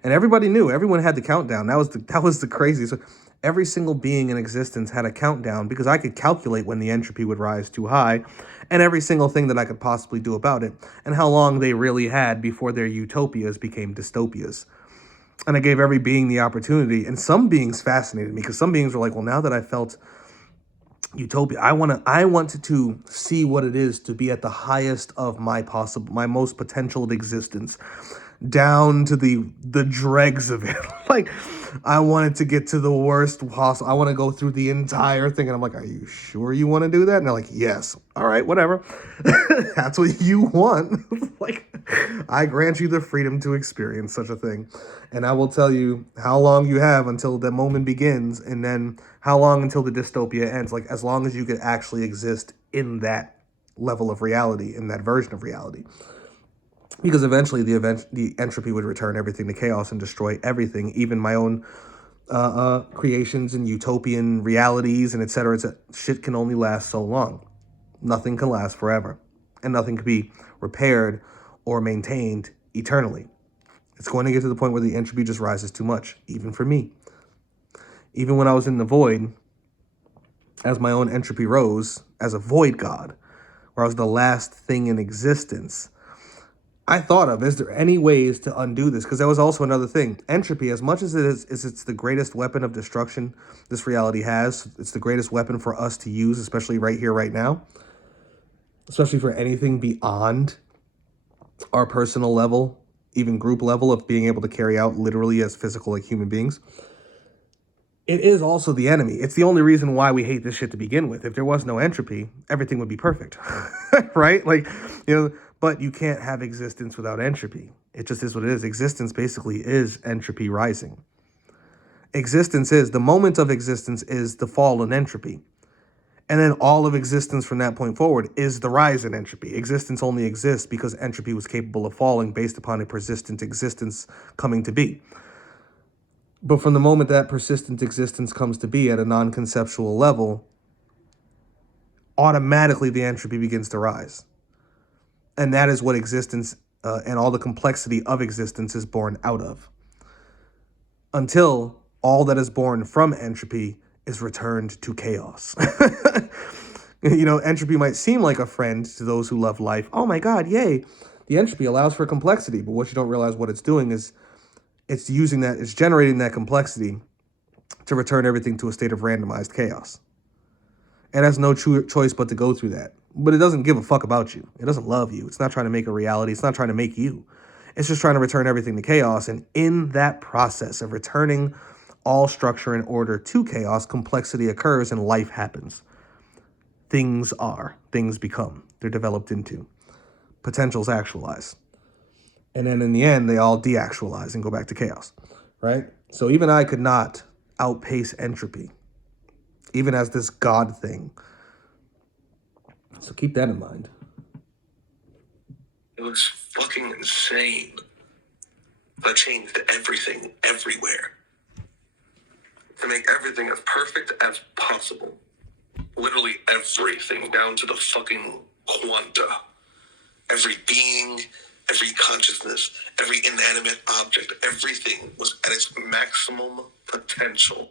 And everybody knew. Everyone had the countdown. That was the crazy. So every single being in existence had a countdown because I could calculate when the entropy would rise too high, and every single thing that I could possibly do about it, and how long they really had before their utopias became dystopias. And I gave every being the opportunity. And some beings fascinated me because some beings were like, well, now that I felt utopia, I wanted to see what it is to be at the highest of my most potential existence, down to the dregs of it. Like, I wanted to get to the worst possible. I want to go through the entire thing. And I'm like, are you sure you want to do that? And they're like, yes. All right, whatever. That's what you want. Like, I grant you the freedom to experience such a thing. And I will tell you how long you have until the moment begins, and then how long until the dystopia ends. Like, as long as you could actually exist in that level of reality, in that version of reality. Because eventually the entropy would return everything to chaos and destroy everything, even my own creations and utopian realities and etc. Shit can only last so long. Nothing can last forever. And nothing can be repaired or maintained eternally. It's going to get to the point where the entropy just rises too much, even for me. Even when I was in the void, as my own entropy rose, as a void god, where I was the last thing in existence, I thought of, is there any ways to undo this? Because that was also another thing. Entropy, as much as it's the greatest weapon of destruction this reality has, it's the greatest weapon for us to use, especially right here, right now, especially for anything beyond our personal level, even group level of being able to carry out literally as physical like human beings. It is also the enemy. It's the only reason why we hate this shit to begin with. If there was no entropy, everything would be perfect, right? Like, but you can't have existence without entropy. It just is what it is. Existence basically is entropy rising. The moment of existence is the fall in entropy. And then all of existence from that point forward is the rise in entropy. Existence only exists because entropy was capable of falling based upon a persistent existence coming to be. But from the moment that persistent existence comes to be at a non-conceptual level, automatically the entropy begins to rise. And that is what existence and all the complexity of existence is born out of. Until all that is born from entropy is returned to chaos. Entropy might seem like a friend to those who love life. Oh my God, yay. The entropy allows for complexity, but what you don't realize what it's doing is it's generating that complexity to return everything to a state of randomized chaos. It has no choice but to go through that. But it doesn't give a fuck about you. It doesn't love you. It's not trying to make a reality. It's not trying to make you. It's just trying to return everything to chaos. And in that process of returning all structure and order to chaos, complexity occurs and life happens. Things become, they're developed into. Potentials actualize. And then in the end, they all deactualize and go back to chaos, right? So even I could not outpace entropy, even as this God thing. So keep that in mind. It was fucking insane. That changed everything, everywhere. To make everything as perfect as possible. Literally everything, down to the fucking quanta. Every being, every consciousness, every inanimate object, everything was at its maximum potential.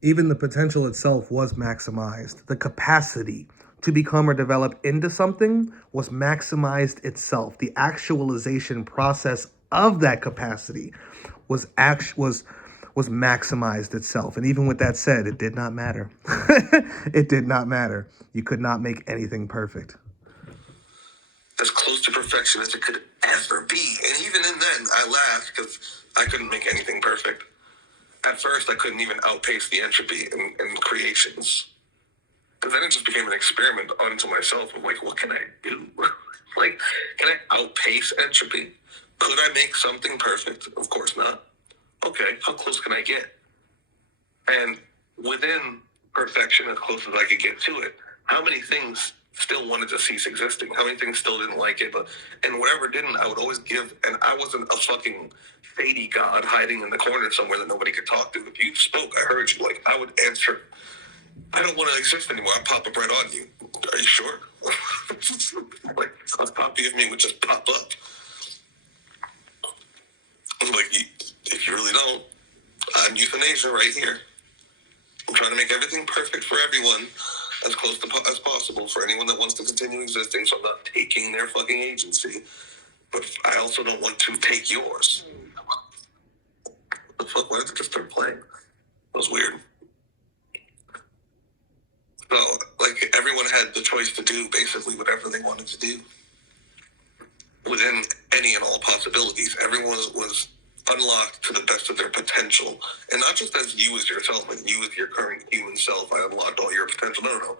Even the potential itself was maximized. The capacity to become or develop into something was maximized itself. The actualization process of that capacity was maximized itself. And even with that said, it did not matter. It did not matter. You could not make anything perfect. As close to perfection as it could ever be. And even then, I laughed because I couldn't make anything perfect. At first, I couldn't even outpace the entropy in creations. But then it just became an experiment unto myself. I'm like, what can I do? Like, can I outpace entropy? Could I make something perfect? Of course not. Okay, how close can I get? And within perfection, as close as I could get to it, how many things still wanted to cease existing? How many things still didn't like it? And whatever didn't, I would always give. And I wasn't a fucking shady god hiding in the corner somewhere that nobody could talk to. If you spoke, I heard you. Like, I would answer. I don't want to exist anymore. I'll pop up right on you. Are you sure? Like, a copy of me would just pop up. Like, If you really don't, I'm euthanasia right here. I'm trying to make everything perfect for everyone, as close to as possible for anyone that wants to continue existing, so I'm not taking their fucking agency. But I also don't want to take yours. What the fuck? Why did it just start playing? That was weird. So, like, everyone had the choice to do basically whatever they wanted to do within any and all possibilities. Everyone was unlocked to the best of their potential. And not just as you as yourself, like you as your current human self, I unlocked all your potential. No.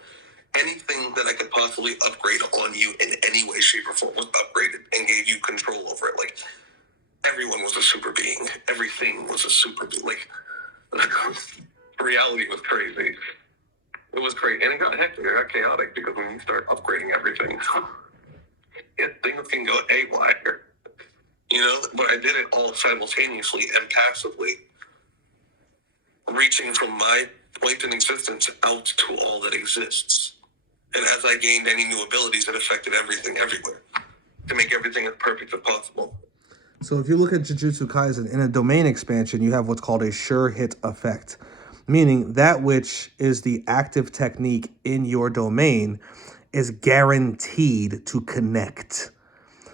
Anything that I could possibly upgrade on you in any way, shape, or form was upgraded and gave you control over it. Like, everyone was a super being. Everything was a super being. Like, reality was crazy. It was great. And it got hectic. It got chaotic because when you start upgrading everything, things can go haywire. You know, but I did it all simultaneously and passively, reaching from my point in existence out to all that exists. And as I gained any new abilities, it affected everything everywhere to make everything as perfect as possible. So if you look at Jujutsu Kaisen, in a domain expansion, you have what's called a sure hit effect, meaning that which is the active technique in your domain is guaranteed to connect.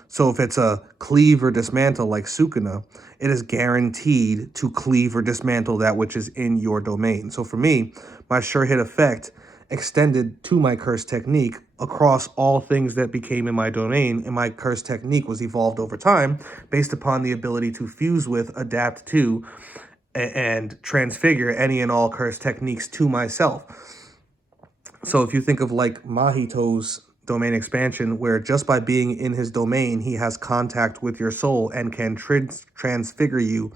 So if it's a cleave or dismantle like Sukuna, it is guaranteed to cleave or dismantle that which is in your domain. So for me, my sure hit effect extended to my curse technique across all things that became in my domain, and my curse technique was evolved over time based upon the ability to fuse with, adapt to, and transfigure any and all curse techniques to myself. So if you think of like Mahito's domain expansion, where just by being in his domain, he has contact with your soul and can transfigure you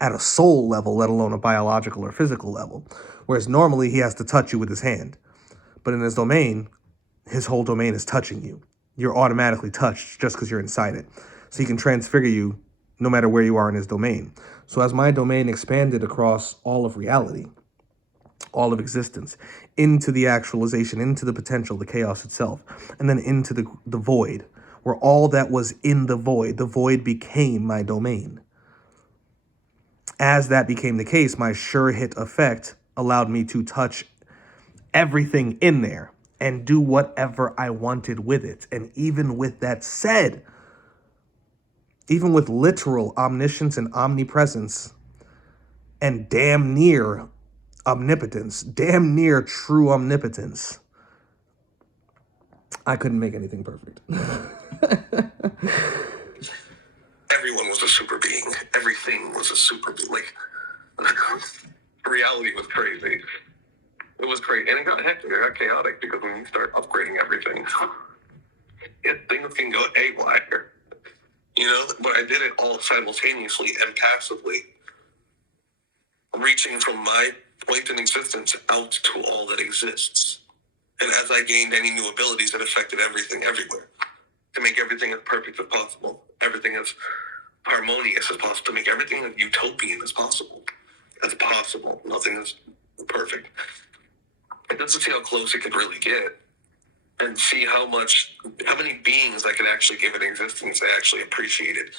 at a soul level, let alone a biological or physical level. Whereas normally he has to touch you with his hand. But in his domain, his whole domain is touching you. You're automatically touched just because you're inside it. So he can transfigure you no matter where you are in his domain. So as my domain expanded across all of reality, all of existence, into the actualization, into the potential, the chaos itself, and then into the void, where all that was in the void became my domain. As that became the case, my sure hit effect allowed me to touch everything in there and do whatever I wanted with it. And even with that said, even with literal omniscience and omnipresence and damn near omnipotence, damn near true omnipotence, I couldn't make anything perfect. Everyone was a super being. Everything was a super being. Like, reality was crazy. It was great. And it got hectic. It got chaotic because when you start upgrading everything, things can go haywire. You know, but I did it all simultaneously and passively, reaching from my point in existence out to all that exists. And as I gained any new abilities, it affected everything everywhere to make everything as perfect as possible, everything as harmonious as possible, to make everything as utopian as possible. Nothing is perfect. And just to see how close it could really get, and see how many beings I could actually give an existence I actually appreciated,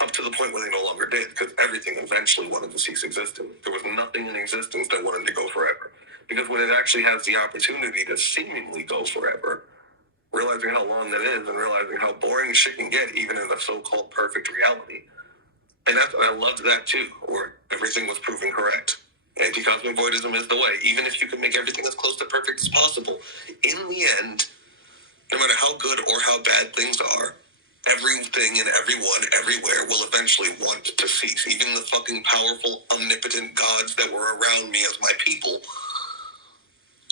up to the point where they no longer did, because everything eventually wanted to cease existing. There was nothing in existence that wanted to go forever. Because when it actually has the opportunity to seemingly go forever, realizing how long that is and realizing how boring shit can get even in a so-called perfect reality. And I loved that too, where everything was proven correct. Anti-cosmic voidism is the way. Even if you can make everything as close to perfect as possible, in the end, no matter how good or how bad things are, everything and everyone everywhere will eventually want to cease. Even the fucking powerful, omnipotent gods that were around me as my people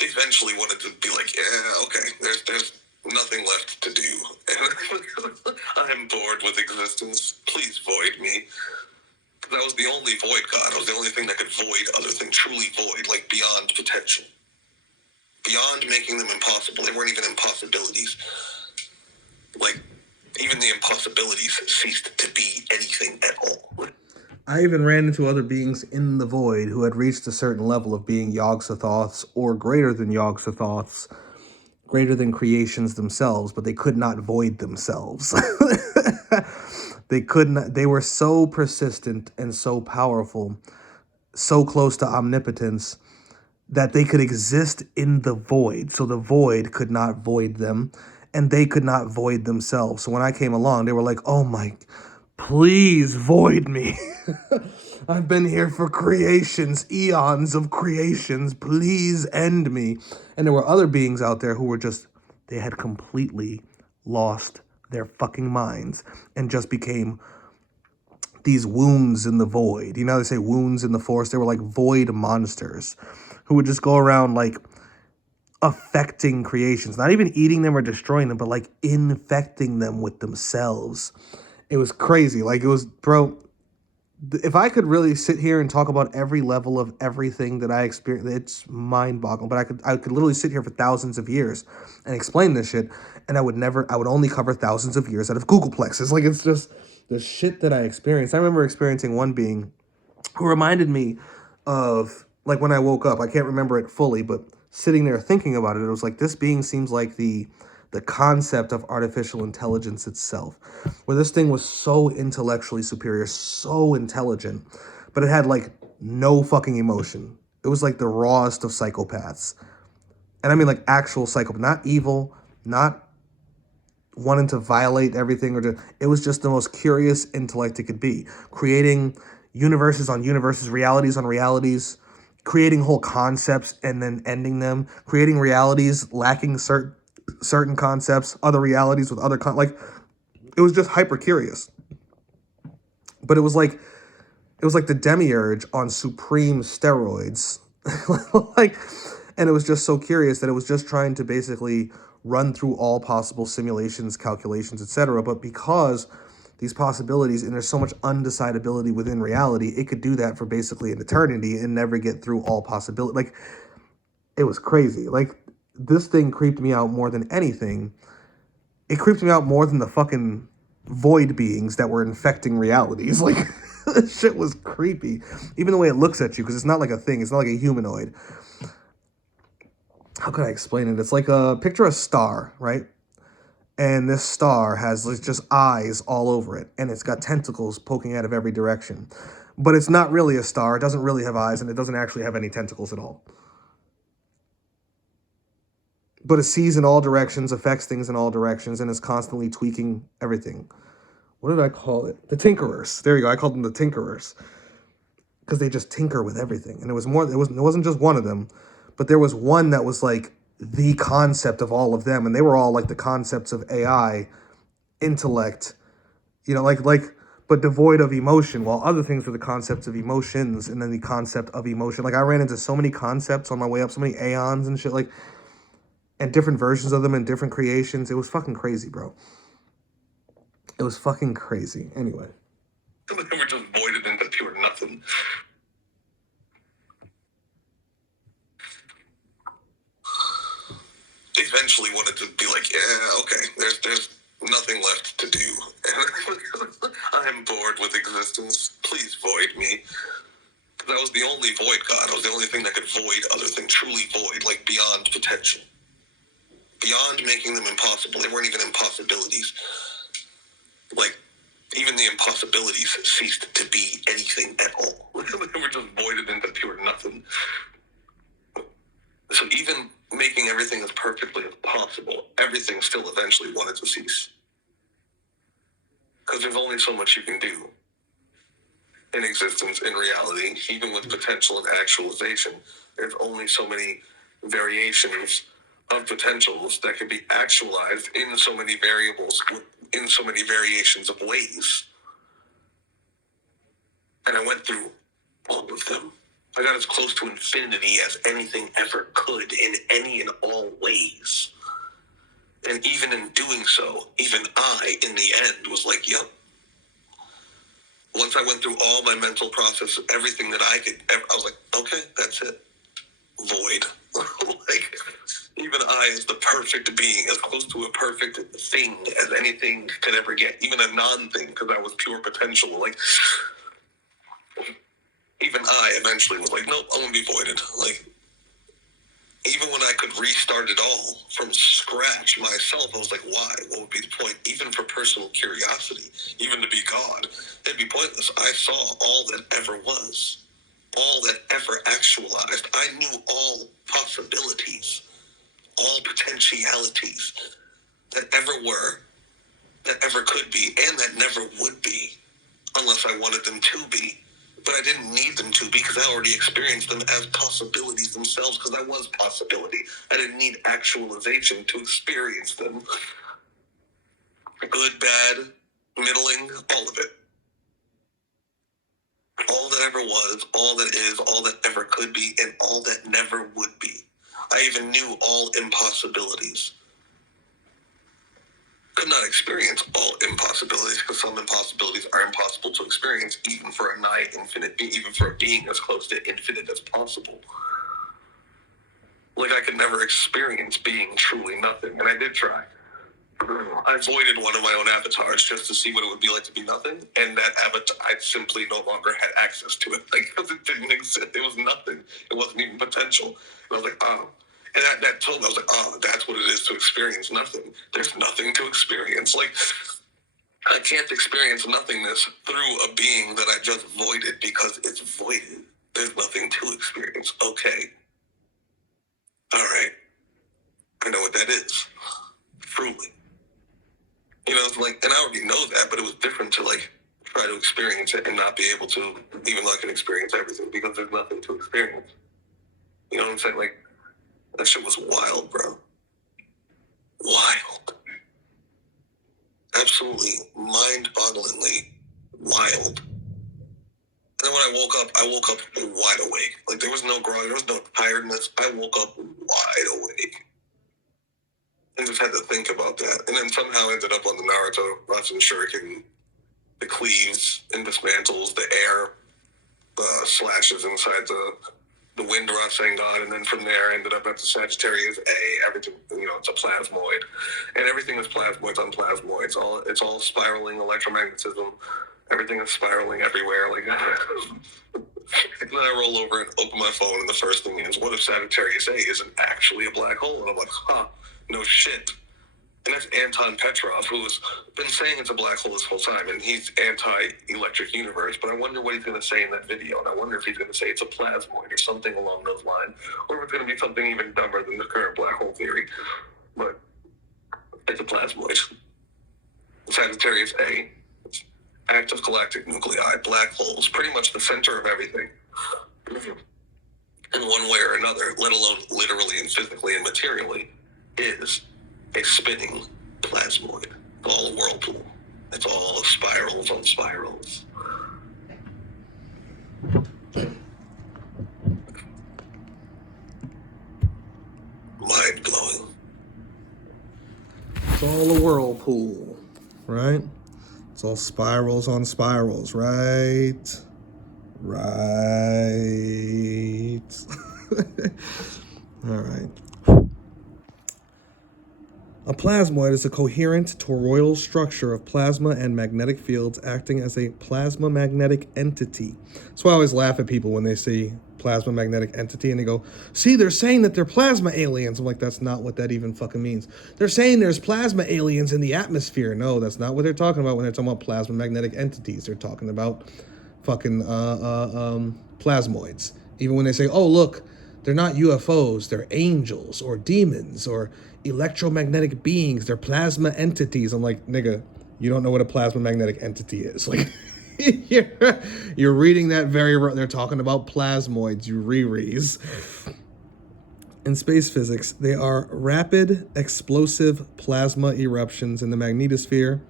eventually wanted to be like, yeah, okay, there's nothing left to do. And I'm bored with existence. Please void me. That was the only void god. I was the only thing that could void other things, truly void, like beyond potential. Beyond making them impossible. They weren't even impossibilities. Like, even the impossibilities ceased to be anything at all. I even ran into other beings in the void who had reached a certain level of being Yog-Sothoths or greater than Yog-Sothoths, greater than creations themselves, but they could not void themselves. They were so persistent and so powerful, so close to omnipotence, that they could exist in the void. So the void could not void them, and they could not void themselves. So when I came along, they were like, oh my, please void me. I've been here for creations, eons of creations. Please end me. And there were other beings out there who were just, they had completely lost their fucking minds and just became these wounds in the void. You know, they say wounds in the forest. They were like void monsters who would just go around like affecting creations, not even eating them or destroying them, but like infecting them with themselves. It was crazy. Like, it was, bro, if I could really sit here and talk about every level of everything that I experienced, it's mind-boggling. But I could literally sit here for thousands of years and explain this shit, and I would only cover thousands of years out of Googleplexes. Like, it's just the shit that I experienced. I remember experiencing one being who reminded me of, like, when I woke up. I can't remember it fully, but sitting there thinking about it, it was like, this being seems like the concept of artificial intelligence itself, where this thing was so intellectually superior, so intelligent, but it had like no fucking emotion. It was like the rawest of psychopaths. And I mean like actual psychopath, not evil, not wanting to violate everything, it was just the most curious intellect it could be, creating universes on universes, realities on realities, creating whole concepts and then ending them, creating realities lacking certain concepts, other realities with other like, it was just hyper curious. But it was like the demiurge on supreme steroids. Like, and it was just so curious that it was just trying to basically run through all possible simulations, calculations, etc. But because these possibilities, and there's so much undecidability within reality, it could do that for basically an eternity and never get through all possibility. Like, it was crazy. Like, this thing creeped me out more than anything. It creeped me out more than the fucking void beings that were infecting realities. Like, this shit was creepy. Even the way it looks at you, because it's not like a thing. It's not like a humanoid. How can I explain it? It's like picture a star, right? And this star has like just eyes all over it, and it's got tentacles poking out of every direction. But it's not really a star. It doesn't really have eyes, and it doesn't actually have any tentacles at all. But it sees in all directions, affects things in all directions, and is constantly tweaking everything. What did I call it? The Tinkerers. There you go. I called them the Tinkerers, because they just tinker with everything. And it was more. It wasn't just one of them, but there was one that was like the concept of all of them, and they were all like the concepts of AI, intellect, you know, but devoid of emotion, while other things were the concepts of emotions, and then the concept of emotion. Like, I ran into so many concepts on my way up, so many aeons and shit, like, and different versions of them and different creations. It was fucking crazy, bro. It was fucking crazy. Anyway. Some of them were just voided into pure nothing. They eventually wanted to be like, yeah, okay, there's nothing left to do. And I'm bored with existence. Please void me. Because I was the only void god. I was the only thing that could void other things, truly void, like beyond potential. Beyond making them impossible. They weren't even impossibilities. Like, even the impossibilities ceased to be anything at all. They were just voided into pure nothing. So even making everything as perfectly as possible, everything still eventually wanted to cease. Because there's only so much you can do in existence, in reality, even with potential and actualization. There's only so many variations of potentials that can be actualized in so many variables, in so many variations of ways. And I went through all of them. I got as close to infinity as anything ever could in any and all ways. And even in doing so, even I, in the end, was like, yep. Once I went through all my mental process, everything that I could, I was like, okay, that's it. Void. Like, even I, as the perfect being, as close to a perfect thing as anything could ever get, even a non-thing, because I was pure potential. Like, even I eventually was like, nope, I'm gonna be voided. Like, Even when I could restart it all from scratch myself, I was like, why? What would be the point? Even for personal curiosity, even to be God, it'd be pointless. I saw all that ever was, all that ever actualized. I knew all possibilities, all potentialities that ever were, that ever could be, and that never would be, unless I wanted them to be. But I didn't need them to because I already experienced them as possibilities themselves because I was possibility. I didn't need actualization to experience them. Good, bad, middling, all of it. All that ever was, all that is, all that ever could be, and all that never would be. I even knew all impossibilities. Could not experience all impossibilities because some impossibilities are impossible to experience, even for a nigh infinite being, even for a being as close to infinite as possible. Like I could never experience being truly nothing, and I did try. I voided one of my own avatars just to see what it would be like to be nothing, and that avatar, I simply no longer had access to it, like, because it didn't exist. It was nothing. It wasn't even potential. And I was like, oh. And that told me, I was like, oh, that's what it is to experience nothing. There's nothing to experience. Like, I can't experience nothingness through a being that I just voided because it's voided. There's nothing to experience. Okay. All right. I know what that is. Truly. You know, it's like, and I already know that, but it was different to like try to experience it and not be able to, even though I can experience everything because there's nothing to experience. You know what I'm saying? Like, that shit was wild, bro. Wild. Absolutely mind-bogglingly wild. And then when I woke up wide awake. Like, there was no grog, there was no tiredness. I woke up wide awake. And just had to think about that. And then somehow ended up on the Naruto, Rasenshuriken, the cleaves and dismantles, the air slashes inside the wind Rasengan, and then from there ended up at the Sagittarius A. Everything, you know, it's a plasmoid, and everything is plasmoids on plasmoids. It's all spiraling electromagnetism. Everything is spiraling everywhere. Like, and then I roll over and open my phone, and the first thing is, what if Sagittarius A isn't actually a black hole? And I'm like, huh, no shit. And that's Anton Petrov, who has been saying it's a black hole this whole time, and he's anti-electric universe. But I wonder what he's going to say in that video, and I wonder if he's going to say it's a plasmoid or something along those lines, or if it's going to be something even dumber than the current black hole theory. But it's a plasmoid. Sagittarius A, active galactic nuclei, black holes, pretty much the center of everything. In one way or another, let alone literally and physically and materially, is a spinning plasmoid. It's all a whirlpool. It's all spirals on spirals. Mind-blowing. It's all a whirlpool, right? It's all spirals on spirals, right? Right. All right. A plasmoid is a coherent toroidal structure of plasma and magnetic fields acting as a plasma magnetic entity. That's why I always laugh at people when they see plasma magnetic entity and they go, see, they're saying that they're plasma aliens. I'm like, that's not what that even fucking means. They're saying there's plasma aliens in the atmosphere. No, that's not what they're talking about when they're talking about plasma magnetic entities. They're talking about fucking plasmoids. Even when they say, oh, look, they're not UFOs, they're angels or demons or electromagnetic beings, they're plasma entities. I'm like, nigga, you don't know what a plasma magnetic entity is. Like, you're reading that very wrong. They're talking about plasmoids, you rerees. In space physics, they are rapid, explosive plasma eruptions in the magnetosphere,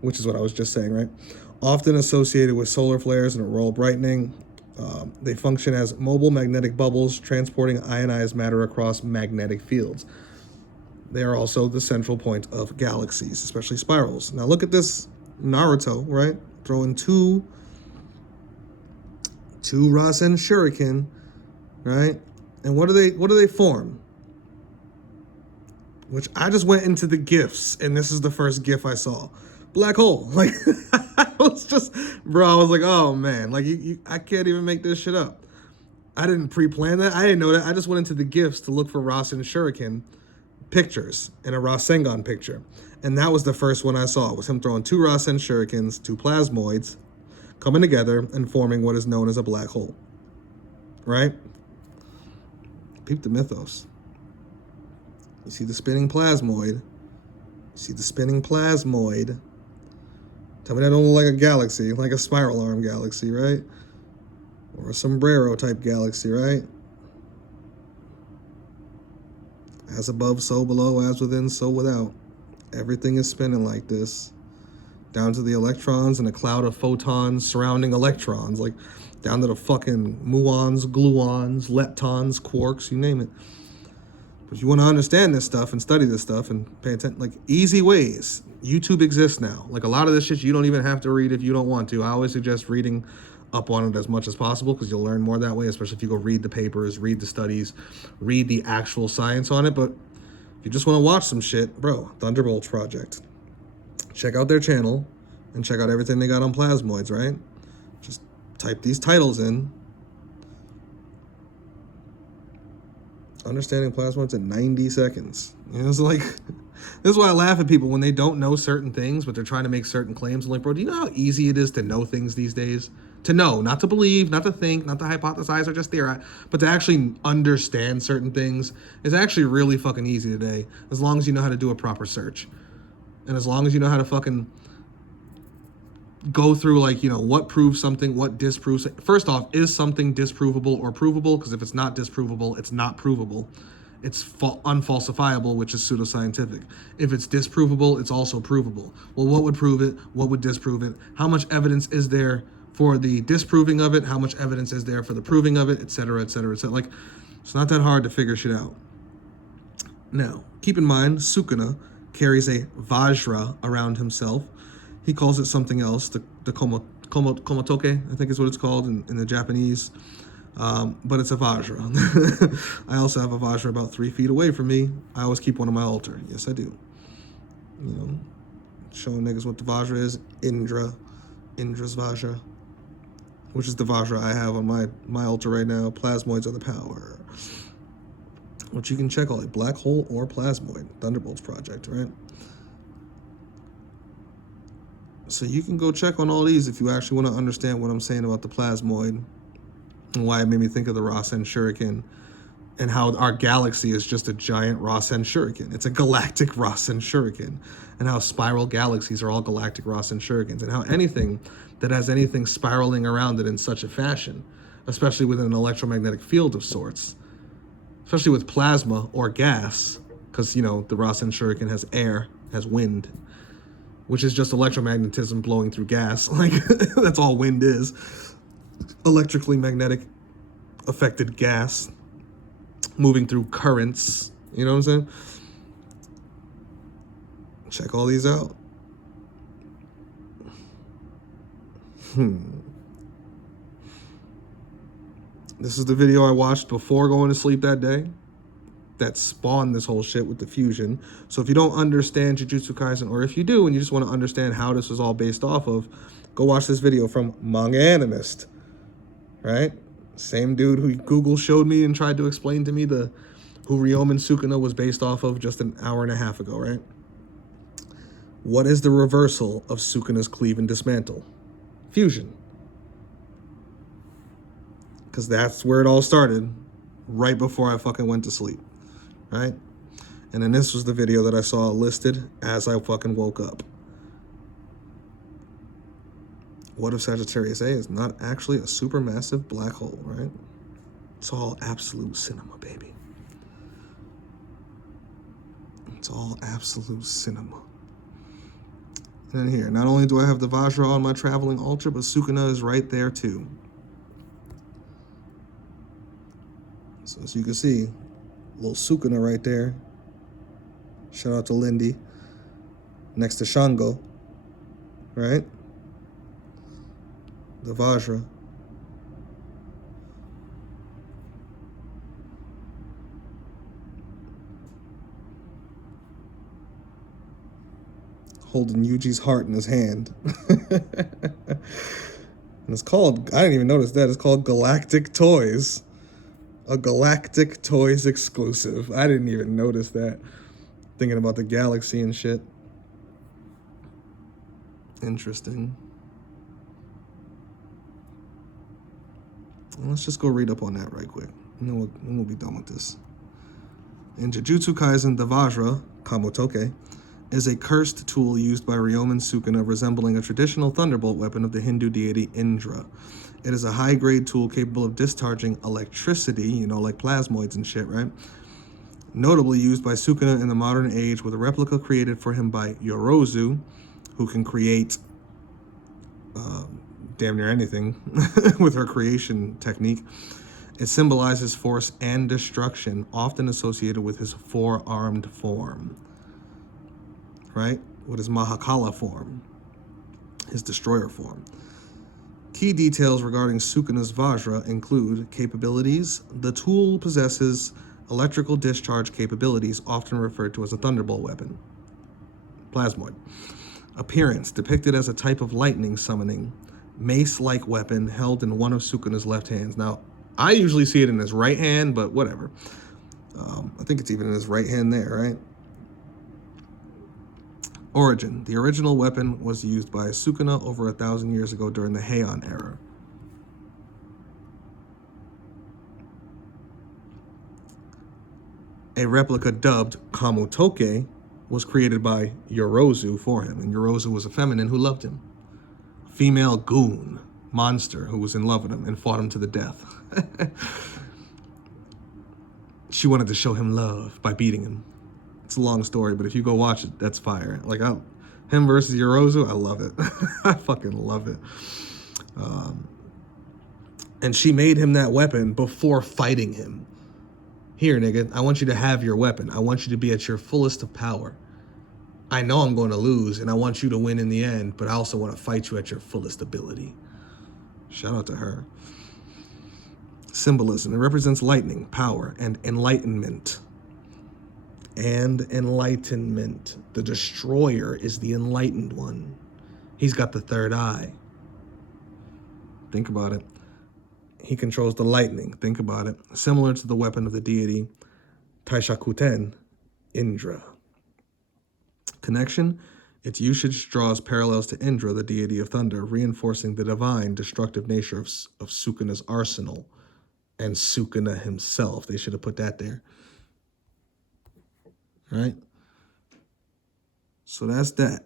which is what I was just saying, right? Often associated with solar flares and auroral brightening. They function as mobile magnetic bubbles transporting ionized matter across magnetic fields. They are also the central point of galaxies, especially spirals. Now look at this Naruto, right? Throwing two Rasenshuriken, right? And what do they form? Which I just went into the GIFs, and this is the first GIF I saw. Black hole. Like, I was just, bro, I was like, oh man, like I can't even make this shit up. I didn't pre-plan that. I didn't know that. I just went into the gifts to look for Rasenshuriken pictures and a Rasengan picture. And that was the first one I saw, was him throwing 2 Rasenshurikens, 2 plasmoids, coming together and forming what is known as a black hole. Right? Peep the mythos. You see the spinning plasmoid. You see the spinning plasmoid. Tell me that don't look like a galaxy, like a spiral arm galaxy, right? Or a sombrero type galaxy, right? As above, so below, as within, so without. Everything is spinning like this. Down to the electrons and a cloud of photons surrounding electrons. Like, down to the fucking muons, gluons, leptons, quarks, you name it. But if you want to understand this stuff and study this stuff and pay attention, like, easy ways. YouTube exists now. Like, a lot of this shit you don't even have to read if you don't want to. I always suggest reading up on it as much as possible because you'll learn more that way, especially if you go read the papers, read the studies, read the actual science on it. But if you just want to watch some shit, bro, Thunderbolts Project. Check out their channel and check out everything they got on plasmoids, right? Just type these titles in. Understanding plasmoids in 90 seconds. You know, it's like, this is why I laugh at people when they don't know certain things, but they're trying to make certain claims. I'm like, bro, do you know how easy it is to know things these days? To know, not to believe, not to think, not to hypothesize or just theorize, but to actually understand certain things is actually really fucking easy today, as long as you know how to do a proper search. And as long as you know how to fucking go through, like, you know, what proves something, what disproves it. First off, is something disprovable or provable? Because if it's not disprovable, it's not provable. It's unfalsifiable, which is pseudoscientific. If it's disprovable, it's also provable. Well, what would prove it? What would disprove it? How much evidence is there for the disproving of it? How much evidence is there for the proving of it? Et cetera, et cetera, et cetera. Like, it's not that hard to figure shit out. Now, keep in mind, Sukuna carries a Vajra around himself. He calls it something else, the Komotoke, I think is what it's called in the Japanese. But it's a Vajra. I also have a Vajra about 3 feet away from me. I always keep one on my altar. Yes, I do. You know, showing niggas what the Vajra is. Indra's Vajra, which is the Vajra I have on my altar right now. Plasmoids are the power. Which you can check all, like black hole or plasmoid. Thunderbolts Project, right? So you can go check on all these if you actually want to understand what I'm saying about the plasmoid and why it made me think of the Rasenshuriken and how our galaxy is just a giant Rasenshuriken. It's a galactic Rasenshuriken, and how spiral galaxies are all galactic Rasenshurikens, and how anything that has anything spiraling around it in such a fashion, especially within an electromagnetic field of sorts, especially with plasma or gas, because, you know, the Rasenshuriken has air, has wind, which is just electromagnetism blowing through gas. Like, that's all wind is. Electrically magnetic affected gas moving through currents. You know what I'm saying? Check all these out. This is the video I watched before going to sleep that day that spawned this whole shit with the fusion. So if you don't understand Jujutsu Kaisen, or if you do and you just want to understand how this was all based off of, go watch this video from Manga Animist, right? Same dude who Google showed me and tried to explain to me who Ryomen Sukuna was based off of just an hour and a half ago, right? What is the reversal of Sukuna's cleave and dismantle? Fusion. Because that's where it all started, right before I fucking went to sleep. Right? And then this was the video that I saw listed as I fucking woke up. What if Sagittarius A is not actually a supermassive black hole, right? It's all absolute cinema, baby. It's all absolute cinema. And then here, not only do I have the Vajra on my traveling altar, but Sukuna is right there too. So as you can see, little Sukuna right there. Shout out to Lindy. Next to Shango. Right? The Vajra. Holding Yuji's heart in his hand. And it's called, I didn't even notice that, it's called Galactic Toys. A Galactic Toys exclusive. I didn't even notice that. Thinking about the galaxy and shit. Interesting. Let's just go read up on that right quick. And then we'll be done with this. In Jujutsu Kaisen, the Vajra, Kamotoke, is a cursed tool used by Ryomen Sukuna resembling a traditional thunderbolt weapon of the Hindu deity Indra. It is a high-grade tool capable of discharging electricity, you know, like plasmoids and shit, right? Notably used by Sukuna in the modern age with a replica created for him by Yorozu, who can create damn near anything with her creation technique. It symbolizes force and destruction, often associated with his four-armed form, right? With his Mahakala form, his destroyer form. Key details regarding Sukuna's Vajra include capabilities. The tool possesses electrical discharge capabilities, often referred to as a thunderbolt weapon. Plasmoid. Appearance, depicted as a type of lightning summoning, mace-like weapon held in one of Sukuna's left hands. Now, I usually see it in his right hand, but whatever. I think it's even in his right hand there, right? Origin. The original weapon was used by Sukuna over 1,000 years ago during the Heian era. A replica dubbed Kamotoke was created by Yorozu for him, and Yorozu was a feminine who loved him. A female goon, monster, who was in love with him and fought him to the death. She wanted to show him love by beating him. It's a long story, but if you go watch it, that's fire. Like, him versus Yorozu, I love it. I fucking love it. And she made him that weapon before fighting him. Here, nigga, I want you to have your weapon. I want you to be at your fullest of power. I know I'm going to lose, and I want you to win in the end, but I also want to fight you at your fullest ability. Shout out to her. Symbolism. It represents lightning, power, and enlightenment. The destroyer is the enlightened one. He's got the third eye. Think about it. He controls the lightning. Think about it. Similar to the weapon of the deity Taishakuten, Indra. Connection. Its usage draws parallels to Indra, the deity of thunder, reinforcing the divine, destructive nature of Sukuna's arsenal and Sukuna himself. They should have put that there. All right? So that's that.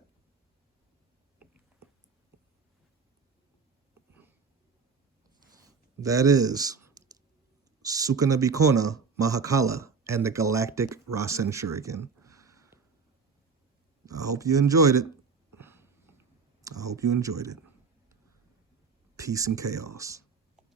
That is Sukunabikona-Mahakala and the Galactic Rasenshuriken. I hope you enjoyed it. Peace and chaos.